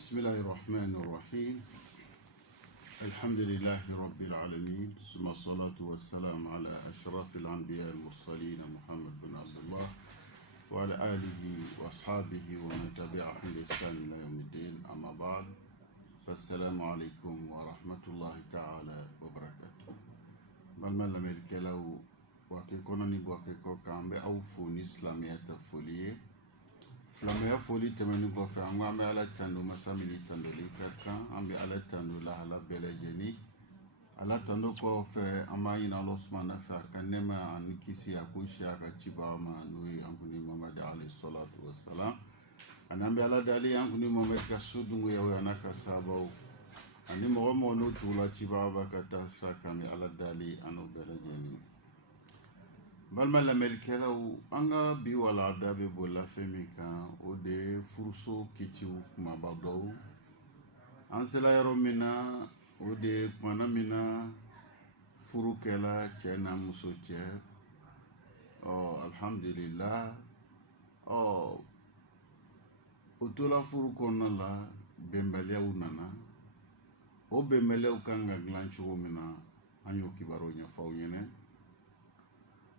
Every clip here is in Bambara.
بسم الله الرحمن الرحيم. الحمد لله رب العالمين، ثم الصلاة والسلام على أشرف الأنبياء المرسلين محمد بن عبد الله وعلى آله وأصحابه ومن تبعهم بإحسان إلى يوم الدين. أما بعد، فالسلام عليكم ورحمة الله تعالى وبركاته. بل الأمريكا لو وكيكونا نبوكيكو كامبي أو فوني إسلامية فوليه Silamɛya foli tɛmɛnen kɔfɛ an ko an bɛ Ala tando masa min tandoli ka kan, an bɛ Ala tando lahala bɛɛ lajɛlen. Ala tando kɔfɛ an b'a ɲini Ala subahana fɛ a ka nɛɛma ani kisi a ko si a ka cibaga ma n'o ye an kuntigi Mamadu alayhi salatu wasalam. Ani an bɛ Ala deli an kuntigi Mamadu ka so dungoyaw n'a ka sahabaw ani mɔgɔ mɔgɔ n'o tugula cibaga ba ka taa sira kan, an bɛ Ala deli an n'o bɛɛ lajɛlen. Balma lamɛlikɛlaw, an ka bi walanda bɛ bɔla fɛn min kan o de ye furuso kiciw kumaba dɔw. An sela yɔrɔ min na o de ye kumana min na furu kɛla cɛ n'a muso cɛ. Alhamdulillah. O tola furu kɔnɔna la bɛnbaliyaw nana. O bɛnbaliyaw kan ka dilan cogo min na an y'o kibaruw ɲɛfɔ aw ɲɛna.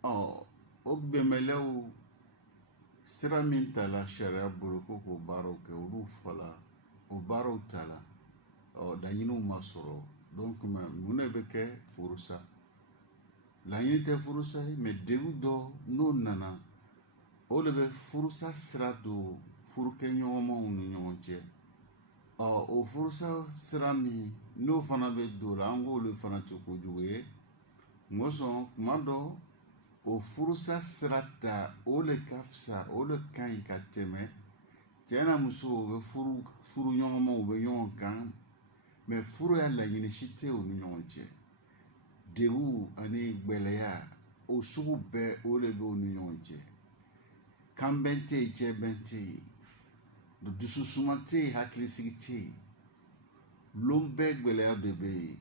O bɛnbaliyaw sira min tala sariya bolo ko k'o baaraw kɛ olu fɔla o baaraw tala laɲiniw ma sɔrɔ. Donc mun de bɛ kɛ furusa? Laɲini tɛ furusa ye, mais degun dɔ n'o nana o de bɛ furusa sira don furukɛɲɔgɔnmaw ni ɲɔgɔn cɛ. O furusa sira min n'o fana bɛ don la an k'olu fana tɛ kojugu ye. Mɔsɔn kuma dɔ o furusa sira ta o le ka fisa, o le ka ɲi ka tɛmɛ cɛ n'a muso o bɛ furu ɲɔgɔnma u bɛ ɲɔgɔn kan, mais furu ya laɲini si tɛ o ni ɲɔgɔn cɛ. Degun ani gbɛlɛya o sugu bɛɛ o le bɛ o ni ɲɔgɔn cɛ. Kan bɛn tɛ yen, cɛ bɛn tɛ yen, dususuma tɛ yen, hakilisigi tɛ yen, lon bɛɛ gbɛlɛya de bɛ yen.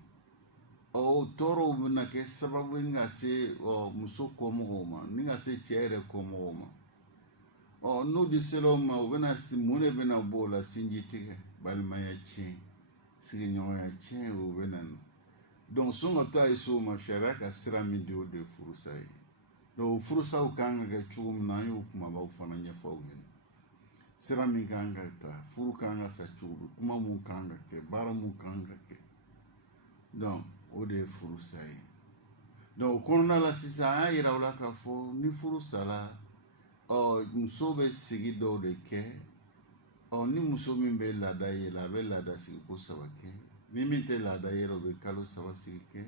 O tɔɔrɔw bɛna kɛ sababu ye ni ka se muso kɔmɔgɔw ma, ni ka se cɛ yɛrɛ kɔmɔgɔw ma. N'o de sera o ma, o bɛna mun de bɛna bɔ o la? Sinji tigɛ, balimaya tiɲɛ, sigiɲɔgɔnya tiɲɛ, o bɛ na. Donc sɔn ka taa se o ma, sariya ka sira min di o de ye furusa ye. Donc furusaw kan ka kɛ cogo min na an y'o kumabaw fana ɲɛfɔ aw ɲɛna. Sira min kan ka ta, furu kan ka sa cogo min, kuma mun kan ka kɛ, baara mun kan ka kɛ. Donc o de ye furusa ye. Donc o kɔnɔna la sisan an y'a yira u la k'a fɔ ni furu sala muso bɛ sigi dɔw de kɛ. Ni muso min bɛ laada yɛlɛ a bɛ laada sigi ko 3 kɛ, ni min tɛ laada yɛlɛ o bɛ kalo 3 sigi kɛ.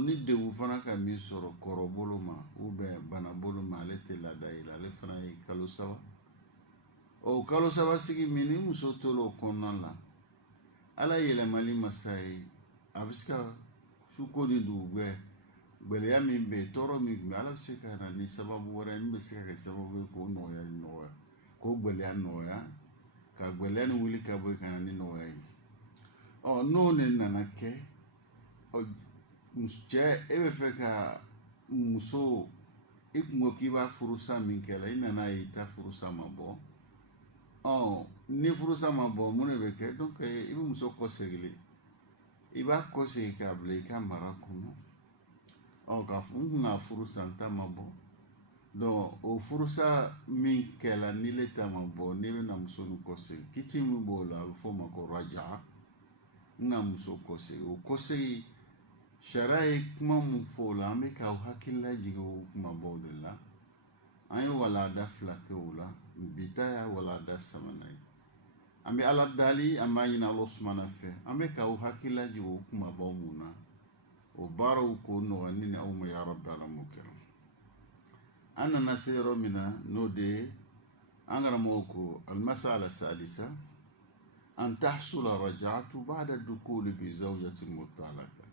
Ni degun fana ka min sɔrɔ kɔrɔ bolo ma ou bien bana bolo ma, ale tɛ laada yɛlɛ, ale fana ye kalo 3. Kalo 3 sigi min ni muso tora o kɔnɔna la, Ala yɛlɛmali masa ye, a bɛ se ka suko ni dugubɛ gbɛlɛya min bɛ yen, tɔɔrɔ min tun bɛ, Ala bɛ se ka na ni sababu wɛrɛ min bɛ se ka kɛ sababu ye k'o nɔgɔya, k'o gbɛlɛya nɔgɔya, ka gbɛlɛya ni wuli ka bɔ yen ka na ni nɔgɔya ye. N'o ne nana kɛ, cɛ e bɛ fɛ ka muso, i kun ko k'i b'a furusa min kɛla, i nana ye i ta furusa ma bɔ. Ni furusa ma bɔ mun de bɛ kɛ? Donc i bɛ muso kɔsegin, i b'a kɔsegin k'a bila i ka mara kɔnɔ. K'a fɔ n kun ka furusa n ta ma bɔ. Donc o furusa min kɛla ni le ta ma bɔ, ne bɛna muso min kɔsegin, kiiti min b'o la a bɛ fɔ o ma ko raja'a, n ka muso kɔsegin. O kɔsegin sariya ye kuma mun fɔ o la, an bɛ k'aw hakili lajigin o kumabaw de la. An ye walanda 2 kɛ o la, bi ta y'a walanda 3nan ye. An bɛ Ala deli, an b'a ɲini Ala subahana fɛ, an bɛ k'aw hakili lajigin o kumabaw mun na, o baaraw k'o nɔgɔya ne ni aw ma ya Rabbi Ala m'o kɛ. An nana se yɔrɔ min na n'o de ye an karamɔgɔ ko al-mas'ala sadisa an tahsula raja'atu ba'da dukuli bi zawjatin mutallaka.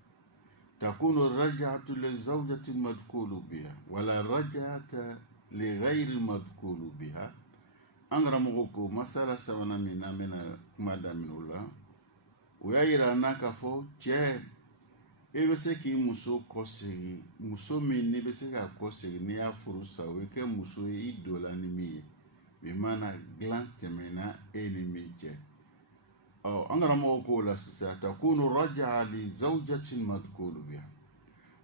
Takunu raja'atu li zawjatin madkhulu biha wala raja'ata li ghayri madkhulu biha. An karamɔgɔ ko masala 3nan min n'an bɛna kuma daminɛ o la, o y'a yira n'a k'a fɔ cɛ e bɛ se k'i muso kɔsegin, muso min n'i bɛ se k'a kɔsegin n'i y'a furu sa, o bɛ kɛ muso ye i dɔla ni min ye, bi mana dilan tɛmɛna e ni min cɛ. angara mo ko la sisa takunu raja'a li zawjatin madkulu biha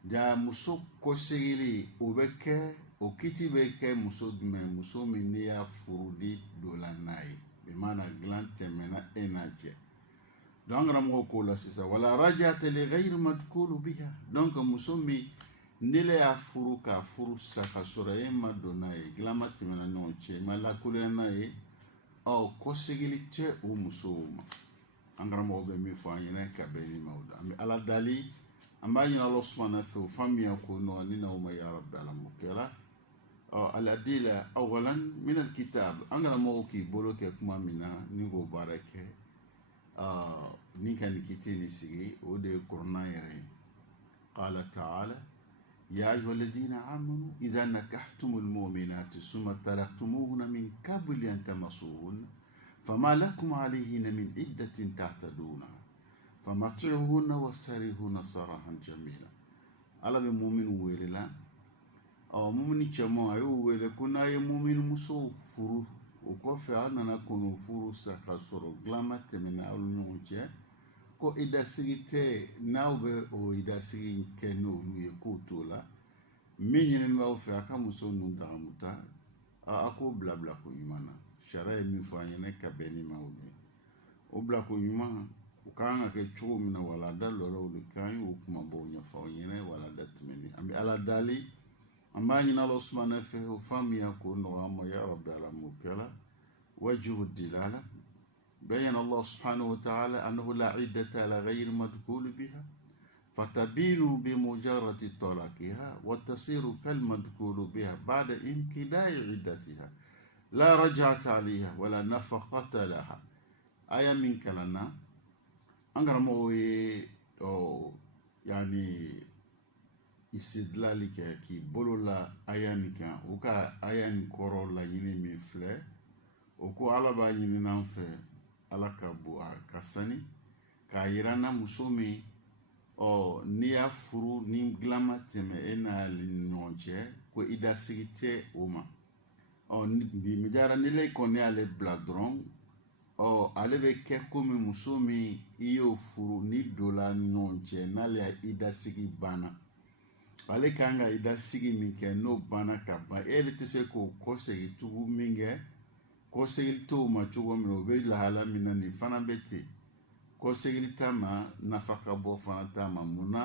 da muso ko sigili o be kɛ o kiti be kɛ muso jumɛn muso min ne y'a furu di dɔ la n'a ye bi mana dilan tɛmɛna e n'a cɛ donc angara mo ko la sisa wala raja'at li ghayri madkulu biha donc muso min ne le y'a furu ka furu sa ka sɔrɔ e ma don n'a ye dilan ma tɛmɛna ɲɔgɔn cɛ ma lakulonya n'a ye ko sigili tɛ o muso ma angara mo be mi fɔ an ɲɛna ka bɛn ni mawda an bɛ ala dali an b'a ɲini Allah subhanahu fɛ o faamuya ko nɔgɔ ni na ma ya rabbi ala mo kɛla al-adila awalan min al-kitab angara mo k'i bolo kɛ kuma min na ni ko baara kɛ ni ka ni kiti ni sigi o de ye kuranɛ yɛrɛ ye qala ta'ala يا أيها الذين آمنوا إذا نكحتم المؤمنات ثم طلقتموهن من قبل أن تمسوهن فما لكم عليهن من عدة تعتدونها فمتعوهن وسرحوهن سراحا جميلا على المؤمن ويللا أو مؤمن كما أيو ويل كنا يؤمن مسو فرو وكوفي أنا نكون فرو سكاسورو غلامة من أول نوجه ko idasigi tɛ n'aw bɛ o idasigi kɛ n'olu ye k'o t'o la min ɲinini b'aw fɛ a ka muso ninnu dagamuta a k'o bilabila ko ɲuman na sariya ye min fɔ an ɲɛna ka bɛn ni ma o ye o bila ko ɲuman o ka kan ka kɛ cogo min na walada lɔlɔw de kan y'o kumabaw ɲɛfɔ aw ɲɛna walada tɛmɛni an bɛ ala dali an b'a ɲini Allah subhanahu fɛ o faamuya ko nɔgɔya an ma ya rabbi ala m'o kɛla wajihu dilala بين الله سبحانه وتعالى أنه لا عدة على غير مدخول بها فتبين بمجرد طلاقها وتصير كالمدخول بها بعد انقضاء عدتها لا رجعت عليها ولا نفقة لها آية من كلنا أنغرا موي يعني استدلالك كي بولولا آية نكا وكا آية نكورو لا يني من فلي وكو على با يني نانفه ala ka bo a ka sani k'a yira na muso min n'i y'a furu ni dilan ma tɛmɛ e n'ale ni ɲɔgɔn cɛ ko i dasigi tɛ o ma bi mujara ni le kɔni y'ale bila dɔrɔn ale bɛ kɛ komi muso min i y'o furu ni dola ni ɲɔgɔn cɛ n'ale i dasigi banna ale kan ka i dasigi min kɛ n'o banna ka ban e tɛ se k'o kɔsegin tugun min kɛ kɔsegili t'o ma cogo min o bɛ lahala min na nin fana bɛ ten kɔsegili t'a ma nafa ka bɔ fana t'a ma munna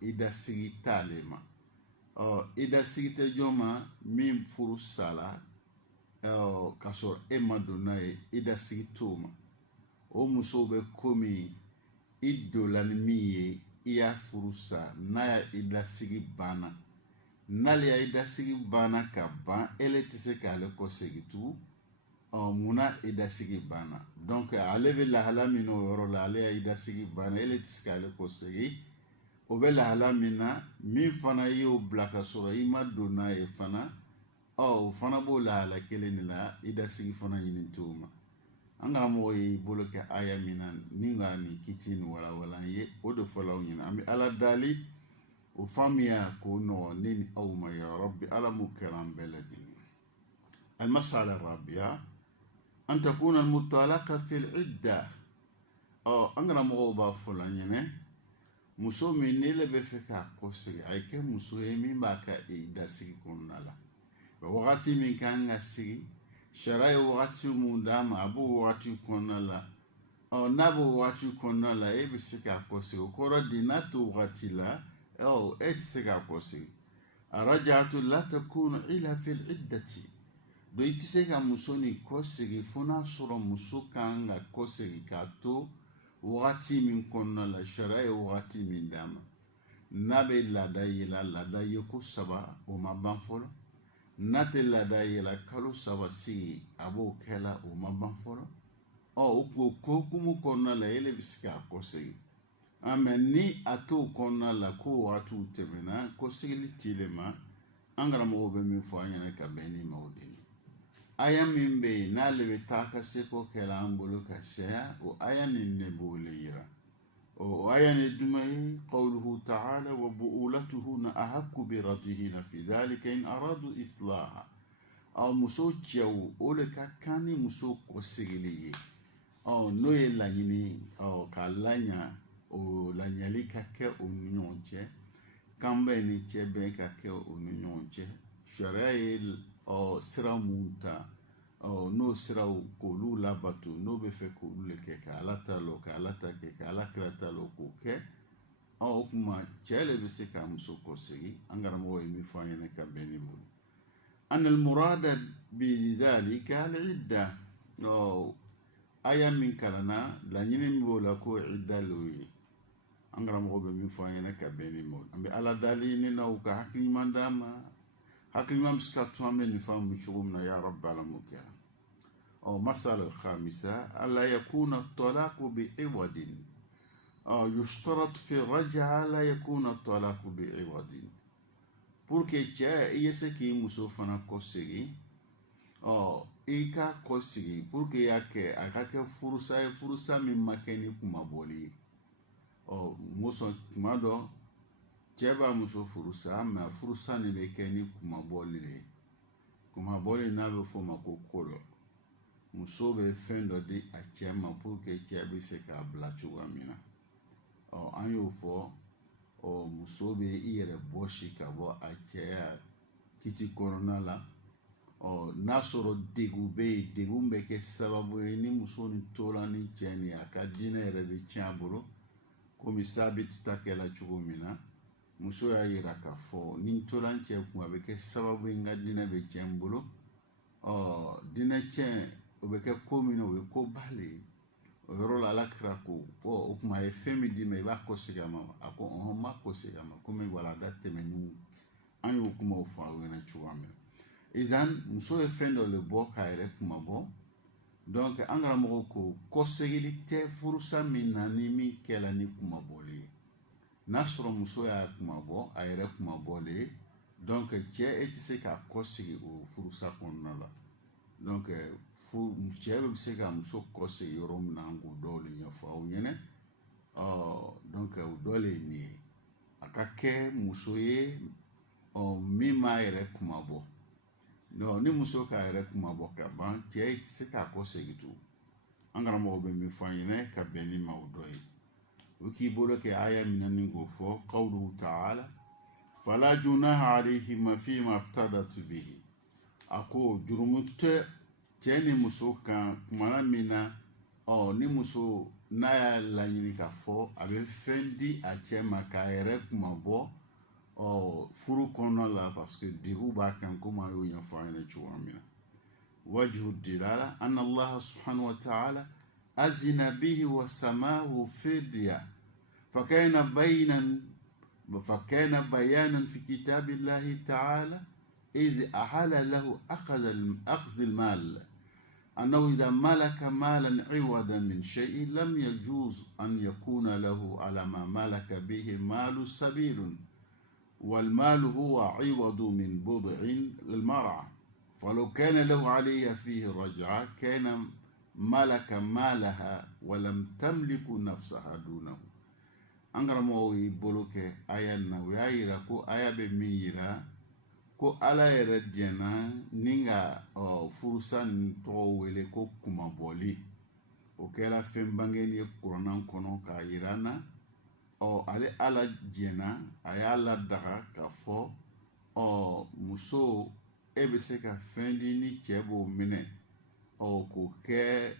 i dasigi t'ale ma i dasigi tɛ jɔn ma min furu sala k'a sɔrɔ e ma don n'a ye i dasigi t'o ma o muso bɛ komi i dola ni min ye i y'a furu sa n'a y'a i dasigi banna n'ale y'a i dasigi banna ka ban ele tɛ se k'ale kɔsegin tugun munna i dasigi banna donc ale bɛ lahala min n'o yɔrɔ la ale y'a i dasigi banna ele tɛ se k'ale kɔsegin o bɛ lahala min na min fana y'o bila ka sɔrɔ i ma don n'a ye fana o fana b'o lahala kelen de la i dasigi fana ɲini t'o ma an karamɔgɔ ye i bolo kɛ aya min na ni ka nin kiti ni walawala ye o de fɔla aw ɲɛna an bɛ ala dali o faamuya k'o nɔgɔ ne ni aw ma ya rabbi ala m'o kɛra an bɛɛ lajɛlen المسألة الرابعة أن تكون المطلقة في العدة an karamɔgɔw b'a fɔ la ɲɛnɛ muso min ne le bɛ fɛ k'a kɔsegin a ye kɛ muso ye min b'a ka dasigi kɔnɔna la wagati min kan ka sigi sariya ye wagati mun d'a ma a b'o wagati kɔnɔna la n'a b'o wagati kɔnɔna la e bɛ se k'a kɔsegin o kɔrɔ de n'a t'o wagati la e tɛ se k'a kɔsegin araja'atu la takunu illa fil iddati don i tɛ se ka muso nin kɔsegin fo n'a sɔrɔ muso kan ka kɔsegin k'a to wagati min kɔnɔna la sariya ye wagati min d'a ma n'a bɛ laada yela laada ye ko 3 o ma ban fɔlɔ n'a tɛ laada yela kalo 3 sigi a b'o kɛla o ma ban fɔlɔ o ko hukumu kɔnɔna la ele bɛ se k'a kɔsegin mɛ ni a t'o kɔnɔna la ko wagatiw tɛmɛna kɔsegili tile ma an karamɔgɔw bɛ min fɔ an ɲɛna ka bɛn ni ma o de ye aya min bɛ yen n'ale bɛ taa ka seko kɛla an bolo ka caya o aya nin ne b'o le yira o aya ni jumɛn ye qawluhu ta'ala wa bu'ulatuhunna ahaqqu bi raddihinna fi dhalika in aradu islaha muso cɛw o le ka kan ni muso kɔsegili ye n'o ye laɲini k'a laɲa o laɲali ka kɛ o ni ɲɔgɔn cɛ kan bɛɛ ni cɛ bɛɛ ka kɛ o ni ɲɔgɔn cɛ sariya ye sira mun ta n'o siraw k'olu labato n'o bɛ fɛ k'olu le kɛ ka ala ta lɔ ka ala ta kɛ ka ala kira ta lɔ k'o kɛ o kuma cɛ le bɛ se ka muso kɔsegin an karamɔgɔ ye min fɔ an ɲɛna ka bɛn ni bolo an al-murada bi dhalika al-idda aya min kalanna laɲini min b'o la ko idda lo ye an karamɔgɔ bɛ min fɔ an ɲɛna ka bɛn ni bolo an bɛ ala dali ni n'aw ka hakili ɲuman d'a ma hakili ɲuman bɛ se ka to an bɛ nin faamu cogo min na ya rabbi ala m'o kɛ مسألة الخامسة ألا يكون الطلاق بعوض يشترط في الرجعة لا يكون الطلاق بعوض pour que cɛ i ye se k'i muso fana kɔsegin i ka kɔsegin pour que a ka kɛ furusa ye furusa min ma kɛ ni kumabɔli ye muso tuma dɔ cɛ b'a muso furusa mais furusa nin bɛ kɛ ni kumabɔli de ye kumabɔli n'a bɛ f'o ma ko kɔlɔ muso bɛ fɛn dɔ di a cɛ ma pour que cɛ bɛ se k'a bila cogoya min na an y'o fɔ muso bɛ i yɛrɛ bɔsi ka bɔ a cɛya kiti kɔnɔna la n'a sɔrɔ degun bɛ yen degun bɛ kɛ sababu ye ni muso ni tola ni cɛ ni a ka diinɛ yɛrɛ bɛ tiɲɛ a bolo komi Sabitu ta kɛla cogo min na muso y'a yira k'a fɔ ni n tola n cɛ kun a bɛ kɛ sababu ye n ka diinɛ bɛ tiɲɛ n bolo diinɛ tiɲɛ o bɛ kɛ ko min na o ye ko ba le ye o yɔrɔ la ala kira ko o kuma a ye fɛn min d'i ma i b'a kɔsegin a ma a ko n m'a kɔsegin a ma komi walanda tɛmɛnenw an y'o kumaw fɔ aw ɲɛna cogoya min na izan muso ye fɛn dɔ le bɔ k'a yɛrɛ kumabɔ donc an karamɔgɔ ko kɔsegili tɛ furusa min na ni min kɛla ni kumabɔli ye n'a sɔrɔ muso y'a kumabɔ a yɛrɛ kumabɔlen ye donc cɛ e tɛ se k'a kɔsegin o furusa kɔnɔna la donc cɛ bɛ se ka muso kɔsegin yɔrɔ min na an k'o dɔw le ɲɛfɔ aw ɲɛna donc o dɔ le ye nin ye a ka kɛ muso ye min m'a yɛrɛ kumabɔ ni muso k'a yɛrɛ kumabɔ ka ban cɛ tɛ se k'a kɔsegin tugun an karamɔgɔ bɛ min fɔ an ɲɛna ka bɛn ni ma o dɔ ye o k'i bolo kɛ aya min na ni k'o fɔ qawluhu ta'ala fala junaha alayhima fima iftadat bihi a ko jurumu tɛ cɛ ni muso kan kumana min na ni muso n'a y'a laɲini k'a fɔ a bɛ fɛn di a cɛ ma k'a yɛrɛ kumabɔ furu kɔnɔna la parce que degun b'a kan komi an y'o ɲɛfɔ an ɲɛna cogoya min na wajhu dilala anna Allah subhanahu wa ta'ala azina bihi wa samahu fidya fakana bayanan fi kitabillahi ta'ala إذ أحال له أخذ المال أنه إذا ملك مالا عوضا من شيء لم يجوز أن يكون له على ما ملك به المال سبيل والمال هو عوض من بضع المرأة فلو كان له عليها فيه رجعة كان ملك مالها ولم تملك نفسها دونه أنغرمو يبولوك آية نويا كو آية بميرا ko ala yɛrɛ jɛna ni ka furusa nin tɔgɔ wele ko kumabɔli o kɛra fɛn bangeni ye kuranna kɔnɔ k'a yira an na ale ala jɛna a y'a ladaga k'a fɔ muso e bɛ se ka fɛn di ni cɛ b'o minɛ k'o kɛ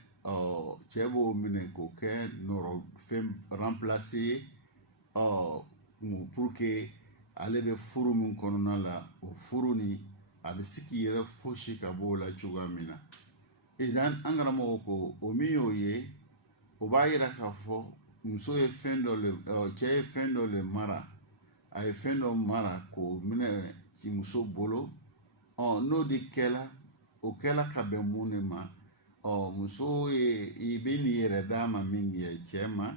cɛ b'o minɛ k'o kɛ nɔrɔ fɛn remplacer ye pour que ale bɛ furu min kɔnɔna la o furu ni a bɛ se k'i yɛrɛ fosi ka bɔ o la cogoya min na idan an karamɔgɔ ko o min y'o ye o b'a yira k'a fɔ muso ye fɛn dɔ le cɛ ye fɛn dɔ le mara a ye fɛn dɔ mara k'o minɛ ci muso bolo n'o de kɛla o kɛla ka bɛn mun de ma muso ye i bɛ nin yɛrɛ d'a ma min kɛ cɛ ma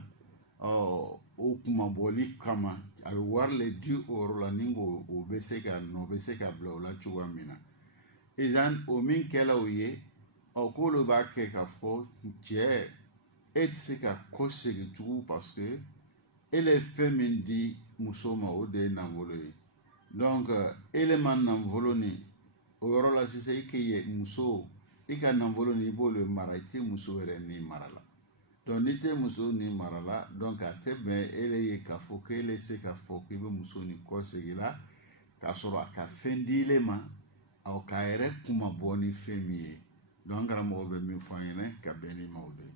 o kumabɔli kama a bɛ wari le di o yɔrɔ la ni o bɛ se ka nɔ bɛ se ka bila o la cogoya min na izan o min kɛla o ye k'olu b'a kɛ k'a fɔ cɛ e tɛ se ka kɔsegin tugun parce que e le ye fɛn min di muso ma o de ye nafolo ye donc e le ma nafolo ni o yɔrɔ la sisan i ka muso i ka nafolo ni i b'o le mara i tɛ muso yɛrɛ ni mara la donc ni tɛ muso ni marala donc a tɛ bɛn ele ye k'a fɔ k'ele se k'a fɔ k'i bɛ muso ni kɔsegi la k'a sɔrɔ a ka fɛn dile ma aw k'a yɛrɛ kuma bɔ ni fɛn min ye donc an karamɔgɔ bɛ min fɔ an ɲɛna ka bɛn ni ma o de ye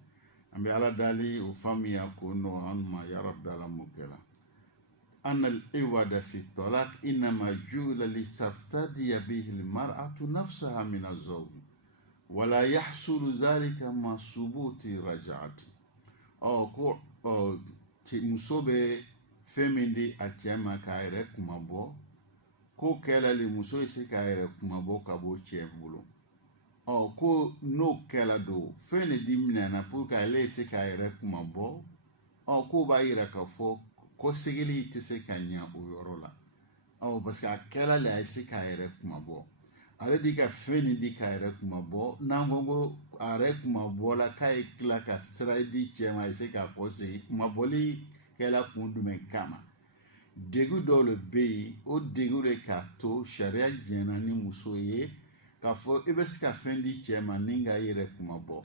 an bɛ ala dali o faamuya k'o nɔgɔ an ma yarabi ala m'o kɛla أن الإوادة في الطلاق إنما جعل لتفتدي به المرأة نفسها من الزوج ولا يحصل ذلك مع ثبوت رجعته ko muso bɛ fɛn min di a cɛ ma k'a yɛrɛ kuma bɔ ko kɛlɛli muso ye se k'a yɛrɛ kuma bɔ ka bɔ cɛ bolo ko n'o kɛla don fɛn de di minɛna pour que ale se k'a yɛrɛ kuma bɔ ko b'a yira k'a fɔ ko segili tɛ se ka ɲɛ o yɔrɔ la parce que a kɛla le a ye se k'a yɛrɛ kuma bɔ ale di ka fɛn nin di k'a yɛrɛ kuma bɔ n'an ko a yɛrɛ kuma bɔ la k'a ye tila ka sira di cɛ ma a ye se k'a kɔ segin kuma bɔli kɛla kun jumɛn kama degu dɔw le bɛ yen o degu de k'a to sariya jɛnna ni muso ye k'a fɔ i bɛ se ka fɛn di cɛ ma ni k'a yɛrɛ kuma bɔ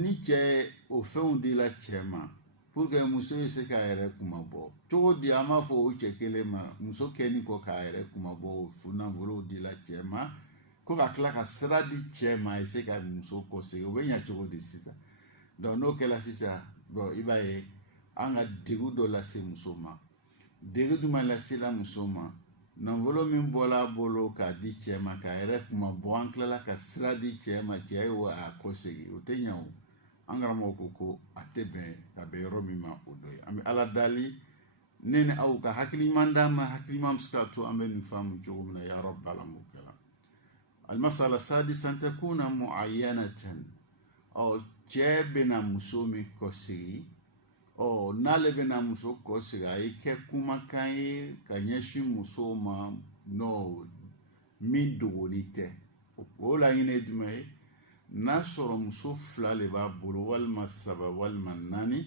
ni cɛ o fɛnw dila cɛ ma pour que muso ye se k'a yɛrɛ kuma bɔ cogo di an b'a fɔ o cɛ kelen ma muso kɛni kɔ k'a yɛrɛ kuma bɔ o funafolow dila cɛ ma ko ka tila ka sira di cɛ ma a ye se ka muso kɔsegin o bɛ ɲɛ cogo di sisan donc n'o kɛla sisan i b'a ye an ka degu dɔ lase muso ma degu jumɛn lasela muso ma nafolo min bɔla a bolo k'a di cɛ ma k'a yɛrɛ kuma bɔ an tilala ka sira di cɛ ma cɛ ye a kɔsegin o tɛ ɲɛ o an karamɔgɔ ko a tɛ bɛn ka bɛn yɔrɔ min ma o dɔ ye an bɛ ala dali ne ni aw ka hakili ɲuman d'an ma hakili ɲuman bɛ se k'a to an bɛ nin faamu cogo min na ya rabbi ala m'o kɛla alimasala sadisa an takuna muayyanatan cɛ bɛna muso min kɔsegi n'ale bɛna muso kɔsegi a ye kɛ kumakan ye ka ɲɛsin muso ma min dogoli tɛ o laɲini ye jumɛn ye n'a sɔrɔ muso fila le b'a bolo walima saba walima naani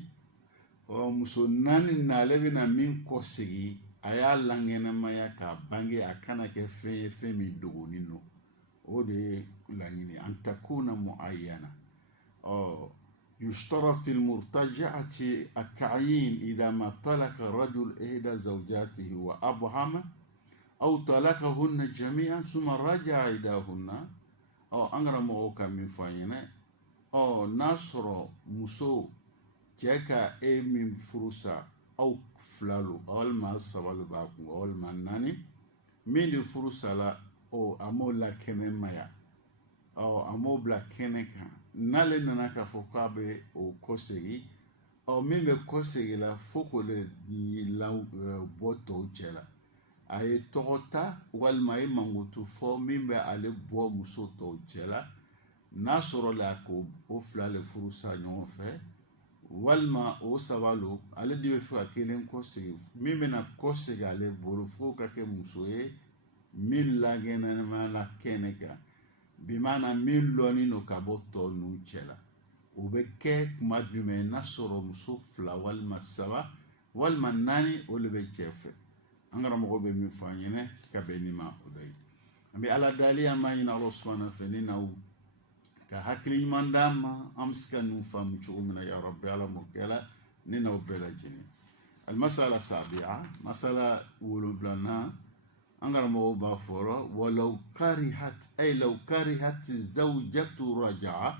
muso naani n'ale bɛna min kɔsegi a y'a lankɛnɛmaya k'a bange a kana kɛ fɛn ye fɛn min dogonin don o de ye laɲini an takuna muayyana يشترط في المرتجعة التعيين إذا ما طلق الرجل إحدى زوجاته وأبهم أو طلقهن جميعا ثم رجع إحداهن an kana mɔgɔw ka min fɔ an ɲɛna n'a sɔrɔ muso cɛ ka min furu sa aw fila lo walima saba lo b'a kun walima naani min de furu sa la a m'o la kɛnɛmaya a m'o bila kɛnɛ kan n'ale nana k'a fɔ k'a bɛ o kɔsegi min bɛ kɔsegi la fo k'o le bɔ tɔw cɛ la a ye tɔgɔ ta walima a ye mankutu fɔ min bɛ ale bɔ muso tɔw cɛ la n'a sɔrɔ la ko o fila le furu sa ɲɔgɔn fɛ walima o saba lo ale de bɛ fɛ ka kelen kɔsegi min bɛna kɔsegi ale bolo fo ka kɛ muso ye min lankɛnɛma la kɛnɛ kan bi maana min lɔnni no ka bɔ tɔw ninnu cɛ la o bɛ kɛ kuma jumɛn n'a sɔrɔ muso fila walima saba walima naani o le bɛ cɛ fɛ an karamɔgɔ bɛ min fɔ an ɲɛna ka bɛn ni ma o dɔ ye an bɛ ala dali an b'a ɲini ala subahana fɛ ni n'aw ka hakili ɲuman d'an ma an bɛ se ka ninnu faamu cogo min na ya rabbi ala m'o kɛla ne n'aw bɛɛ lajɛlen alimasala sabiya masala 7 an karamɔgɔ b'a fɔ walaw karihat ay law karihat zawjatu raja'a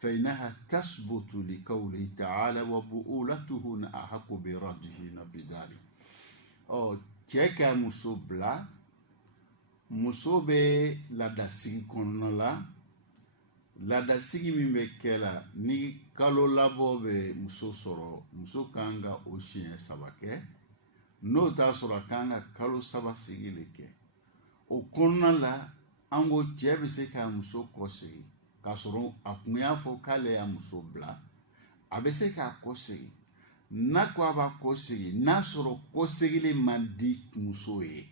فإنها تثبت لقوله تعالى وبؤولتهن أحق بردهن في ذلك cɛ ka muso bila muso bɛ ladasigi kɔnɔna la ladasigi min bɛ kɛ la ni kalo labɔ bɛ muso sɔrɔ muso kan ka o siɲɛ 3 kɛ n'o t'a sɔrɔ a kan ka kalo 3 sigi le kɛ o kɔnɔna la an ko cɛ bɛ se ka muso kɔsegi k'a sɔrɔ a kun y'a fɔ k'ale y'a muso bila a bɛ se k'a kɔsegi n'a ko a b'a kɔsegi n'a sɔrɔ kɔsegili man di muso ye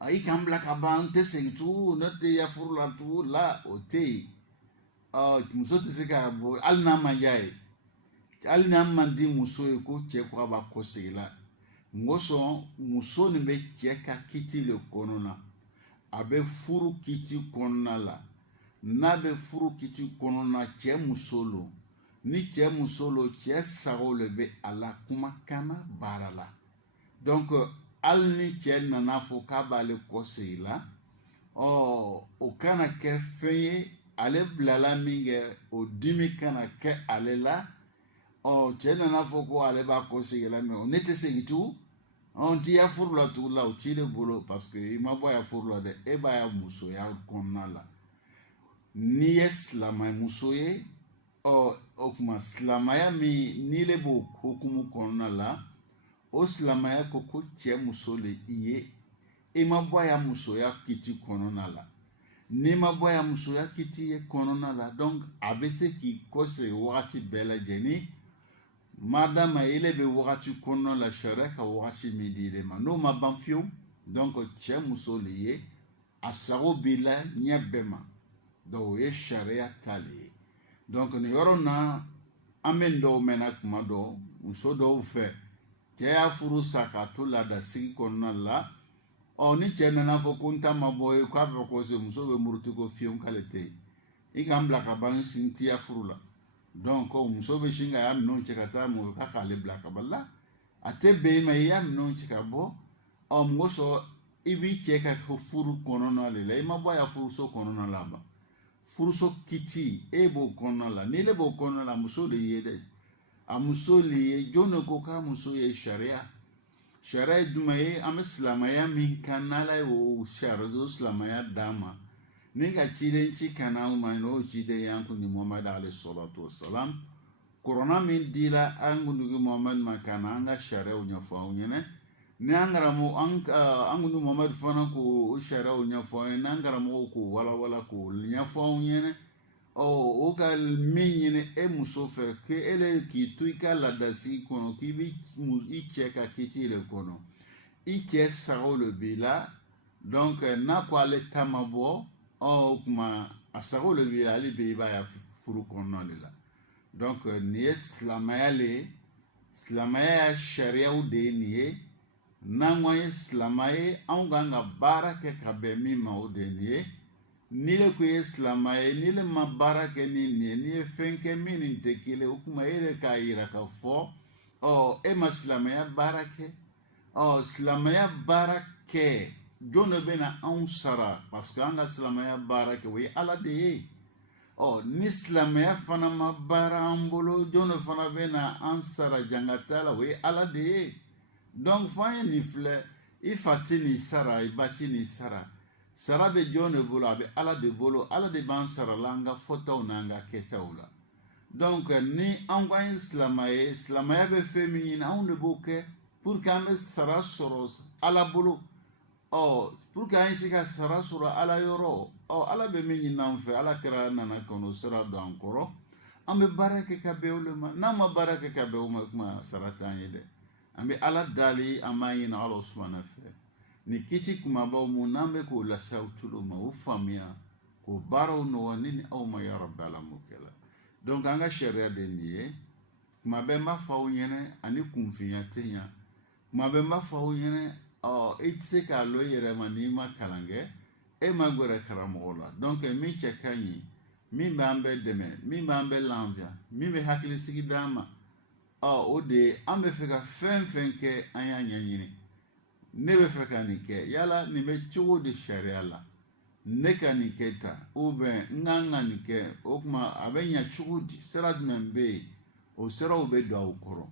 i kan bila ka ban n tɛ segin tugun ne tɛ ya furu la tugun la o tɛ yen muso tɛ se k'a bɔ hali n'a man diya ye hali n'a man di muso ye ko cɛ ko a b'a kɔsegi la n ko sɔn muso nin bɛ cɛ ka kiti le kɔnɔ na a bɛ furu kiti kɔnɔna la n'a bɛ furu kiti kɔnɔna cɛ muso lo ni cɛ muso lo cɛ sago le bɛ a la kumakan na baara la donc hali ni cɛ nana fɔ k'a b'ale kɔsegi la o kana kɛ fɛn ye ale bilala min kɛ o dimi kana kɛ ale la cɛ nana fɔ ko ale b'a kɔsegi la mais ne tɛ segin tugun nti ya furu la tugun la o t'i de bolo parce que i ma bɔ ya furu la dɛ e b'a ya musoya kɔnɔna la n'i ye silamɛ muso ye o kuma silamɛya min n'i le b'o hukumu kɔnɔna la o silamɛya ko cɛ muso le i ye i ma bɔ ya musoya kiti kɔnɔna la n'i ma bɔ ya musoya kiti ye kɔnɔna la donc a bɛ se k'i kɔsegi wagati bɛɛ lajɛlen madama i le bɛ wagati kɔnɔna la sariya ka wagati min di le ma n'o ma ban fiyewu donc cɛ muso le ye a sago b'i la ɲɛ bɛɛ ma donc o ye sariya ta le ye donc nin yɔrɔ na an bɛ dɔw mɛnna kuma dɔ muso dɔw fɛ cɛ y'a furu sa k'a to laadasigi kɔnɔna la ni cɛ nana fɔ ko n ta ma bɔ ye k'a bɛ kɔsegi muso bɛ muruti ko fiyewu k'ale tɛ yen i k'an bila ka ban sin tiya furu la donc muso bɛ sin ka y'a minɛnw cɛ ka taa mɔgɔ k'a k'ale bila ka ban la a tɛ bɛn i ma i y'a minɛnw cɛ ka bɔ mɔgɔ sɔrɔ i b'i cɛ ka furu kɔnɔna le la i ma bɔ ya furuso kɔnɔna la ban furuso kiti e b'o kɔnɔna la n'i le b'o kɔnɔna la muso de ye dɛ a muso le ye jɔn de ko k'a muso ye sariya ye jumɛn ye an bɛ silamɛya min kan n'ala ye o sariya o silamɛya d'a ma ni ka ciden ci ka na ma n'o ciden y'an kun ni Muhammad alayhi salatu wasalam korona min dira an kuntigi Muhammad ma ka na an ka sariyaw ɲɛfɔ aw ɲɛna ni an karamɔgɔ an kuntigi Muhammad fana k'o sariyaw ɲɛfɔ aw ɲɛna n'an karamɔgɔw k'o walawala k'o ɲɛfɔ aw ɲɛna o ka min ɲini e muso fɛ k'i to i ka laadasigi kɔnɔ k'i bɛ i cɛ ka kiti le kɔnɔ i cɛ sago le b'i la donc n'a ko ale ta ma bɔ o kuma a sago le b'i la ale bɛ i b'a ya furu kɔnɔna de la donc nin ye silamɛya le ye silamɛya sariyaw de ye nin ye n'an ko an ye silamɛ ye anw kan ka baara kɛ ka bɛn min ma o de ye nin ye n'i le ko ye silamɛ ye n'i le ma baara kɛ ni nin ye n'i ye fɛn kɛ min ni tɛ kelen o kuma e de k'a yira k'a fɔ e ma silamɛya baara kɛ silamɛya baara kɛ jɔn de bɛ na anw sara parce que an ka silamɛya baara kɛ o ye ala de ye ni silamɛya fana ma baara an bolo jɔn de fana bɛ na an sara jangata la o ye ala de ye donc fɔ an ye nin filɛ i fa tɛ nin sara i ba tɛ nin sara sara bɛ jɔn de bolo a bɛ ala de bolo ala de b'an sara la an ka fɔtaw n'an ka kɛtaw la donc ni an ko an ye silamɛ ye silamɛya bɛ fɛn min ɲini anw de b'o kɛ pour que an bɛ sara sɔrɔ ala bolo pour que an se ka sara sɔrɔ ala yɔrɔ ala bɛ min ɲini an fɛ ala kɛra nana ka n'o sira don an kɔrɔ an bɛ baara kɛ ka bɛn o le ma n'an ma baara kɛ ka bɛn o ma kuma sara t'an ye dɛ an bɛ ala dali an b'a ɲini ala subahana fɛ ni kiti kumabaw mun n'an bɛ k'o lase aw tulo ma o faamuya k'o baaraw nɔgɔ ne ni aw ma ya rabbi ala m'o kɛ la donc an ka sariya de nin ye kuma bɛɛ n b'a fɔ aw ɲɛna ani kunfinya tɛ ɲa kuma bɛɛ n b'a fɔ aw ɲɛna e tɛ se k'a lɔ i yɛrɛ ma n'i ma kalan kɛ e ma gɛrɛ karamɔgɔ la donc min cɛ ka ɲi min b'an bɛɛ dɛmɛ min b'an bɛɛ lafiya min bɛ hakilisigi d'an ma o de ye an bɛ fɛ ka fɛn fɛn kɛ an y'a ɲɛɲini ne bɛ fɛ ka nin kɛ yala nin bɛ cogo di sariya la ne ka nin kɛ ta ou bien n kan ka nin kɛ o kuma a bɛ ɲɛ cogo di sira jumɛn bɛ yen o siraw bɛ don aw kɔrɔ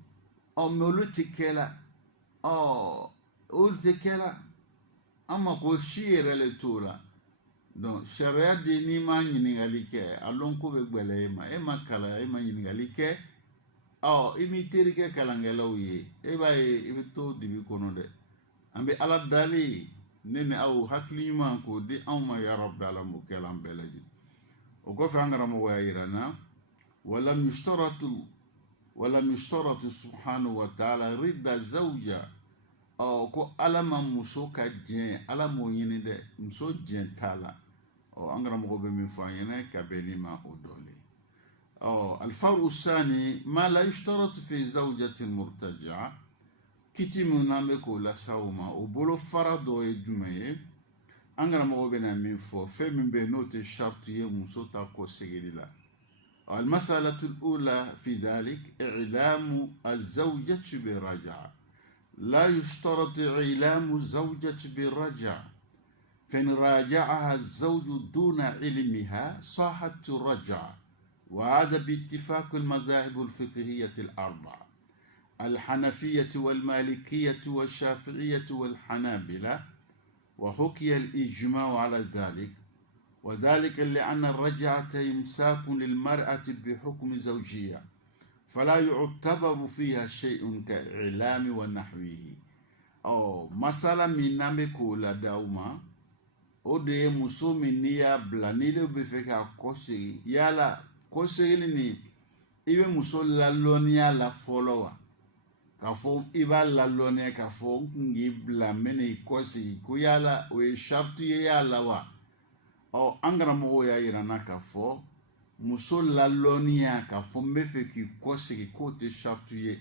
mais olu tɛ kɛ la olu tɛ kɛ la an mako si yɛrɛ le t'o la donc sariya de n'i ma ɲininkali kɛ a lɔn ko bɛ gbɛlɛ e ma kalan e ma ɲininkali kɛ i b'i terikɛ kalankɛlaw ye e b'a ye i bɛ to dibi kɔnɔ dɛ an bɛ ala dali ne ni aw hakili ɲuman k'o di anw ma ya rabbi ala m'o kɛ an bɛɛ lajɛlen o kɔfɛ an karamɔgɔ y'a yira n na walam yustaratu subhanahu wa ta'ala ridda zawja ko ala ma muso ka diɲɛ ala m'o ɲini dɛ muso diɲɛ t'a la an karamɔgɔ bɛ min fɔ an ɲɛna ka bɛn ni ma o dɔ le الفرق الثاني ما لا يشترط في زوجة مرتجعة kiti min n'an bɛ k'o lasaw ma o bolo fara dɔ ye jumɛn ye an karamɔgɔ bɛna min fɔ fɛn min bɛ yen n'o tɛ sariti ye muso ta kɔsegili la المسألة الأولى في ذلك إعلام الزوجة بالرجعة. لا يشترط إعلام الزوجة بالرجعة، فإن راجعها الزوج دون علمها صاحت الرجعة، وهذا باتفاق المذاهب الفقهية الأربعة: الحنفية والمالكية والشافعية والحنابلة، وحكي الإجماع على ذلك، وذلك لأن الرجعة إمساك للمرأة بحكم زوجية، فلا يعتبر فيها شيء كالإعلام ونحوه. مسألة من نامكو لداوما ode muso min ni y'a bila ni le bɛ fɛ ka kɔsegi yala kɔsegili ni i bɛ muso lalɔnniya la fɔlɔ wa, k'a fɔ i b'a lalɔnniya k'a fɔ n kun k'i bila n bɛ n'i kɔsegi ko yala o ye sariti ye y'a la wa. An karamɔgɔw y'a yira n na k'a fɔ muso lalɔnniya k'a fɔ n bɛ fɛ k'i kɔsegi k'o tɛ sariti ye,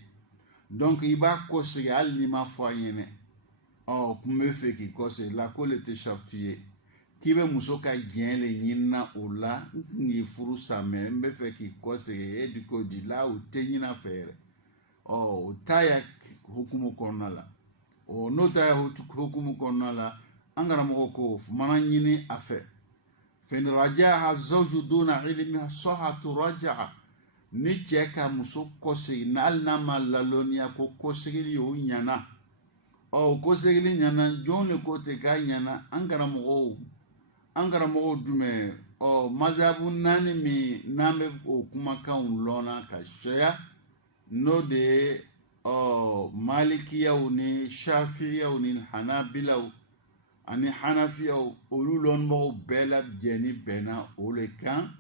donc i b'a kɔsegi hali n'i ma fɔ a ɲɛna kun bɛ fɛ k'i kɔsegi la k'o le tɛ sariti ye, k'i bɛ muso ka diɲɛ le ɲinina o la n kun k'i furu sa mɛ n bɛ fɛ k'i kɔsegi e de ko di la o tɛ ɲina fɛ yɛrɛ. O ta ya hukumu kɔnɔna la, n'o ta ya hukumu kɔnɔna la an karamɔgɔ ko mana ɲini a fɛ. فإن رجعها الزوج دون علمها صحت رجعة. ni cɛ ka muso kɔsegi n'ali n'a ma lalɔnniya ko kɔsegili o ɲana, kɔsegili ɲana jɔn le ko ten k'a ɲana? An karamɔgɔw jumɛn? Mazhabu naani min n'an bɛ o kumakanw lɔnna ka caya n'o de ye malikiyaw ni shafiyaw ni hanabilaw ani hanafiyaw, olu lɔnnibagaw bɛɛ lajɛlen bɛnna o le kan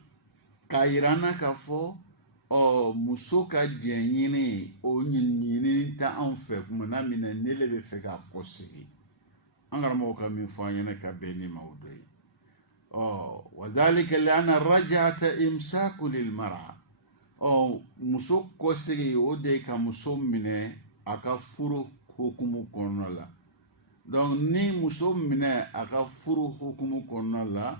k'a yira an na k'a fɔ muso ka diɲɛ ɲini o ɲini tɛ anw fɛ kuma na minɛ ne le bɛ fɛ k'a kɔsegi. An karamɔgɔ ka min fɔ an ɲɛna ka bɛn ni ma o dɔ ye. وذلك لأن الرجعة إمساك للمرأة. muso kɔsegi o de ye ka muso minɛ a ka furu hukumu kɔnɔna la. Donc ni muso minɛ a ka furu hukumu kɔnɔna la,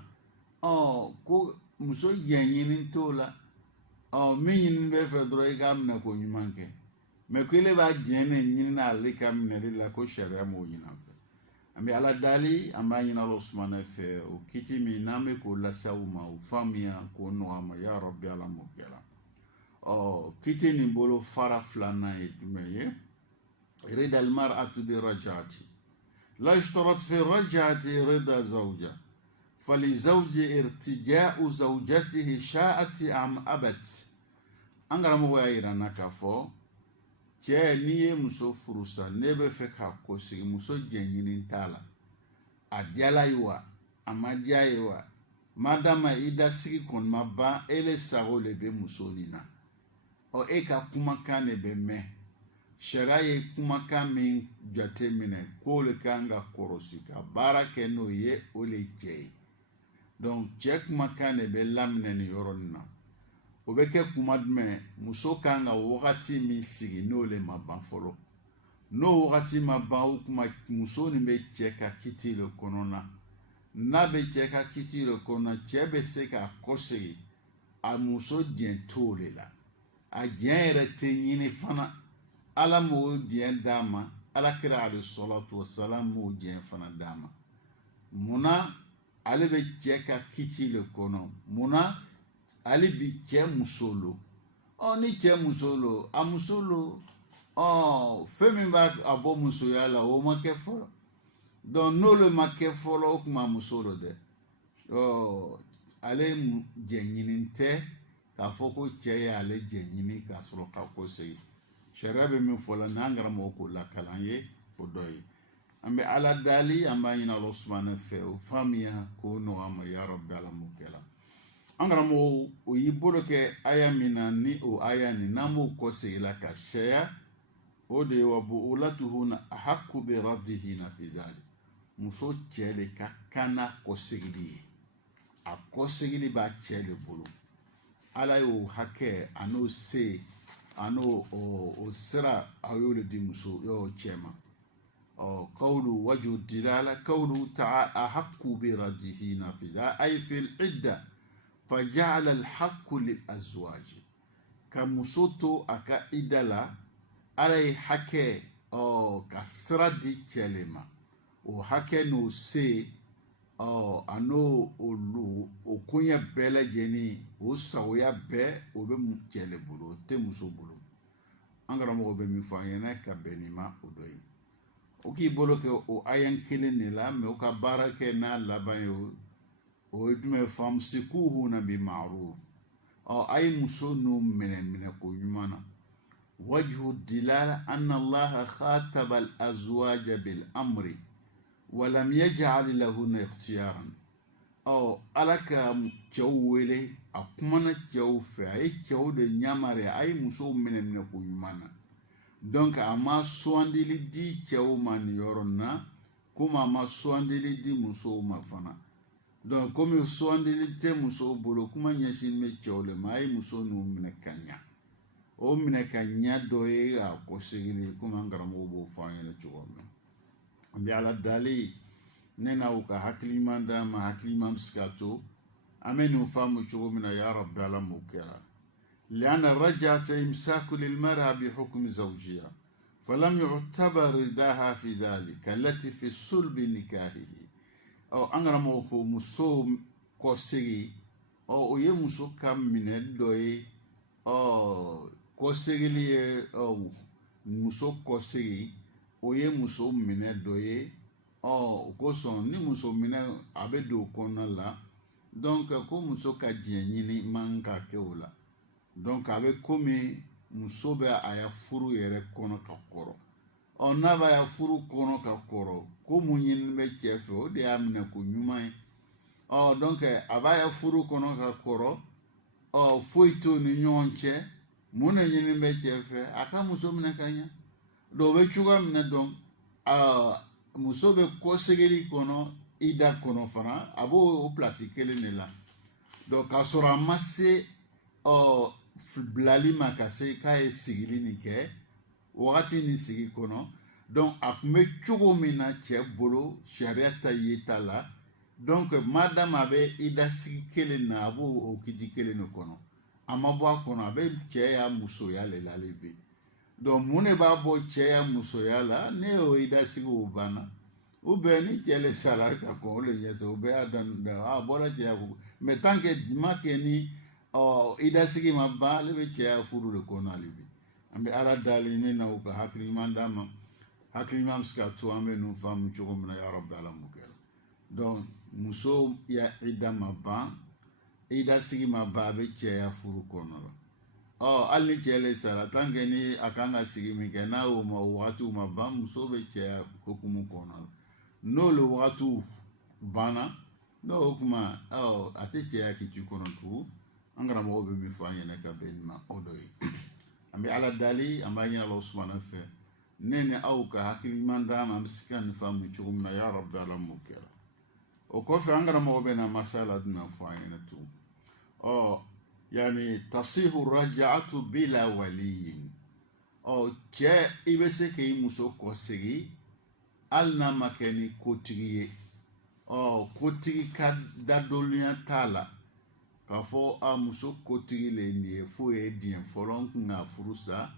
ko muso jɛɲini t'o la, min ɲini bɛ fɛ dɔrɔn i k'a minɛ ko ɲuman kɛ, mɛ ko ile b'a jɛn ne ɲini n'ale ka minɛli la ko sariya m'o ɲini an fɛ. An bɛ Ala dali, an b'a ɲini Ala Subahana fɛ o kiti min n'an bɛ k'o lase aw ma o faamuya k'o nɔgɔya ma ya Rabbi Ala m'o kɛ la. Kiti nin bolo fara filanan ye jumɛn ye? رضا المرأة برجعة. لا يشترط في الرجعة رضا زوجة، فلزوج ارتجاء زوجته شاءت أم أبت. an karamɔgɔ y'a yira n na k'a fɔ cɛ n'i ye muso furu sa ne bɛ fɛ k'a kɔsegi, muso jɛɲini t'a la, a diyala ye wa a ma diya ye wa, madama i da sigi kɔni ma ban e le sago le bɛ muso nin na, e ka kumakan de bɛ mɛn. Sariya ye kumakan min jate minɛ k'o le kan ka kɔrɔsi ka baara kɛ n'o ye o le cɛ ye. Donc cɛ kumakan de bɛ laminɛ nin yɔrɔ nin na. O bɛ kɛ kuma jumɛn? Muso kan ka wagati min sigi n'o le ma ban fɔlɔ. N'o wagati ma ban o kuma muso nin bɛ cɛ ka kiti le kɔnɔna. N'a bɛ cɛ ka kiti le kɔnɔna, cɛ bɛ se k'a kɔsegi a muso diɲɛ t'o le la. A diɲɛ yɛrɛ tɛ ɲini fana. Ala m'o diɲɛ d'a ma, Alakira alayhi salatu wasalam m'o diɲɛ fana d'a ma. Munna ale bɛ cɛ ka kiti le kɔnɔ? Munna ale bi cɛ muso lo? Ni cɛ muso lo, a muso lo, fɛn min b'a bɔ musoya la o ma kɛ fɔlɔ. Donc n'olu ma kɛ fɔlɔ o kuma muso lo dɛ. Ale jɛɲini tɛ k'a fɔ ko cɛ ye ale jɛɲini k'a sɔrɔ ka kɔsegi. Sariya bɛ min fɔ la n'an karamɔgɔ k'o lakalan ye o dɔ ye. An bɛ Ala dali, an b'a ɲini Ala Subahana fɛ o faamuya k'o nɔgɔya ma ya Rabbi Ala m'o kɛ la. An karamɔgɔ o y'i bolo kɛ aya min na ni o aya nin n'an b'o kɔsegi la ka caya o de ye wa bu'ulatuhunna ahaqqu bi raddihinna fi dhalik. Muso cɛ de ka kan n'a kɔsegili ye, a kɔsegili b'a cɛ de bolo. Ala y'o hakɛ a n'o se a n'o o sira a y'o de di muso cɛ ma. Qawlu wajhu dilala qawlu ta'ala ahaqqu bi raddihinna fi dhalik ay fil idda. فجعل الحق للأزواج كمسوتو أكا إدلا على حكي أو كسردي كلمة وحكي نو سي أو أنو أولو أكونيا بلا جني وسويا ب وبمجل بلو تمسو بلو أنغرا مو بمفاينة كبنيما أدوي oki bolo ke o ayan kelen ne la me o ka bara ke na laban yo o dume fam sikuhu na bi ma'ruf o ay muso no mene ko yumana wajhu dilala anna allah khataba al azwaj bil amri wa lam yaj'al lahunna ikhtiyaran o alaka chawwele akumana chawfe ay chawde nyamare ay muso mene ko yumana donc ama soandili di cɛw ma ni yɔrɔ na komi a ma soandili di musow ma fana donc komi soandili tɛ musow bolo kuma ɲɛsin bɛ cɛw le ma a ye muso n'u minɛ ka ɲa o minɛ ka ɲa dɔ ye a kɔsegili komi an karamɔgɔ b'o fɔ an ɲɛna cogo min an bɛ ala dali ne n'aw ka hakiliman d'a ma hakiliman bɛ se ka to an bɛ nin faamu cogo min na ya rabbi ala m'o kɛra لأن الرجعة إمساك للمرأة بحكم زوجها فلم يعتبر رداها في ذلك التي في صلب نكاحه أو أنغرموكو مسو كوسيري أو يمسو كم من الدوي أو كوسيري أو مسو كوسيري أو يمسو من الدوي أو كوسون ni muso minɛ a bɛ don kɔnɔna la donc ko muso ka diɲɛ ɲini man ka kɛ o la donc a bɛ komi muso bɛ a ya furu yɛrɛ kɔnɔ ka kɔrɔ n'a b'a ya furu kɔnɔ ka kɔrɔ ko mun ɲini bɛ cɛ fɛ o de y'a minɛ ko ɲuman ye donc a b'a ya furu kɔnɔ ka kɔrɔ foyi t'o ni ɲɔgɔn cɛ mun de ɲini bɛ cɛ fɛ a ka muso minɛ ka ɲa donc o bɛ cogoya min na donc muso bɛ kɔsegili kɔnɔ ida kɔnɔ fana a b'o o place kelen de la donc k'a sɔrɔ a ma se bilali ma ka se k'a ye sigili nin kɛ wagati ni sigi kɔnɔ donc a tun bɛ cogo min na cɛ bolo sariya ta ye ta la donc madame a bɛ ida sigi kelen na a b'o o kiti kelen de kɔnɔ a ma bɔ a kɔnɔ a bɛ cɛ ya musoya le la ale bɛ donc mun de b'a bɔ cɛ ya musoya la ne y'o ida sigi o banna ou bien ni cɛ le sara ka kɔn o le ɲɛsɛ o bɛɛ y'a dan a bɔra cɛ ya ko mais tant que ma kɛ ni ida sigi ma ban ale bɛ cɛya furu de kɔnɔ ale bi an bɛ ala dali ne na o ka hakiliman d'a ma hakiliman bɛ se ka to an bɛ ninnu faamu cogo min na ya rabbi ala m'o kɛ donc muso ya ida ma ban ida sigi ma ban a bɛ cɛya furu kɔnɔ la hali ni cɛ le sara tant que ni a kan ka sigi min kɛ n'a y'o ma o wagatiw ma ban muso bɛ cɛya hukumu kɔnɔ la n'olu wagatiw banna n'o kuma a tɛ cɛya kiti kɔnɔ tugun an karamɔgɔ bɛ min fɔ an ɲɛna ka bɛn nin ma o dɔ ye an bɛ ala dali an b'a ɲini ala sumana fɛ ne ni aw ka hakiliman d'a ma an bɛ se ka nin faamu cogo min na ya rabbi ala m'o kɛra o kɔfɛ an karamɔgɔ bɛ na masala jumɛn fɔ an ɲɛna tugun yani tasihu raja'atu bila waliyin cɛ i bɛ se k'i muso kɔsegi hali n'a ma kɛ ni kotigi ye kotigi ka dadɔnniya t'a la k'a fɔ a muso kotigi le nin ye fo ye diɲɛ fɔlɔ n kun ka furu sa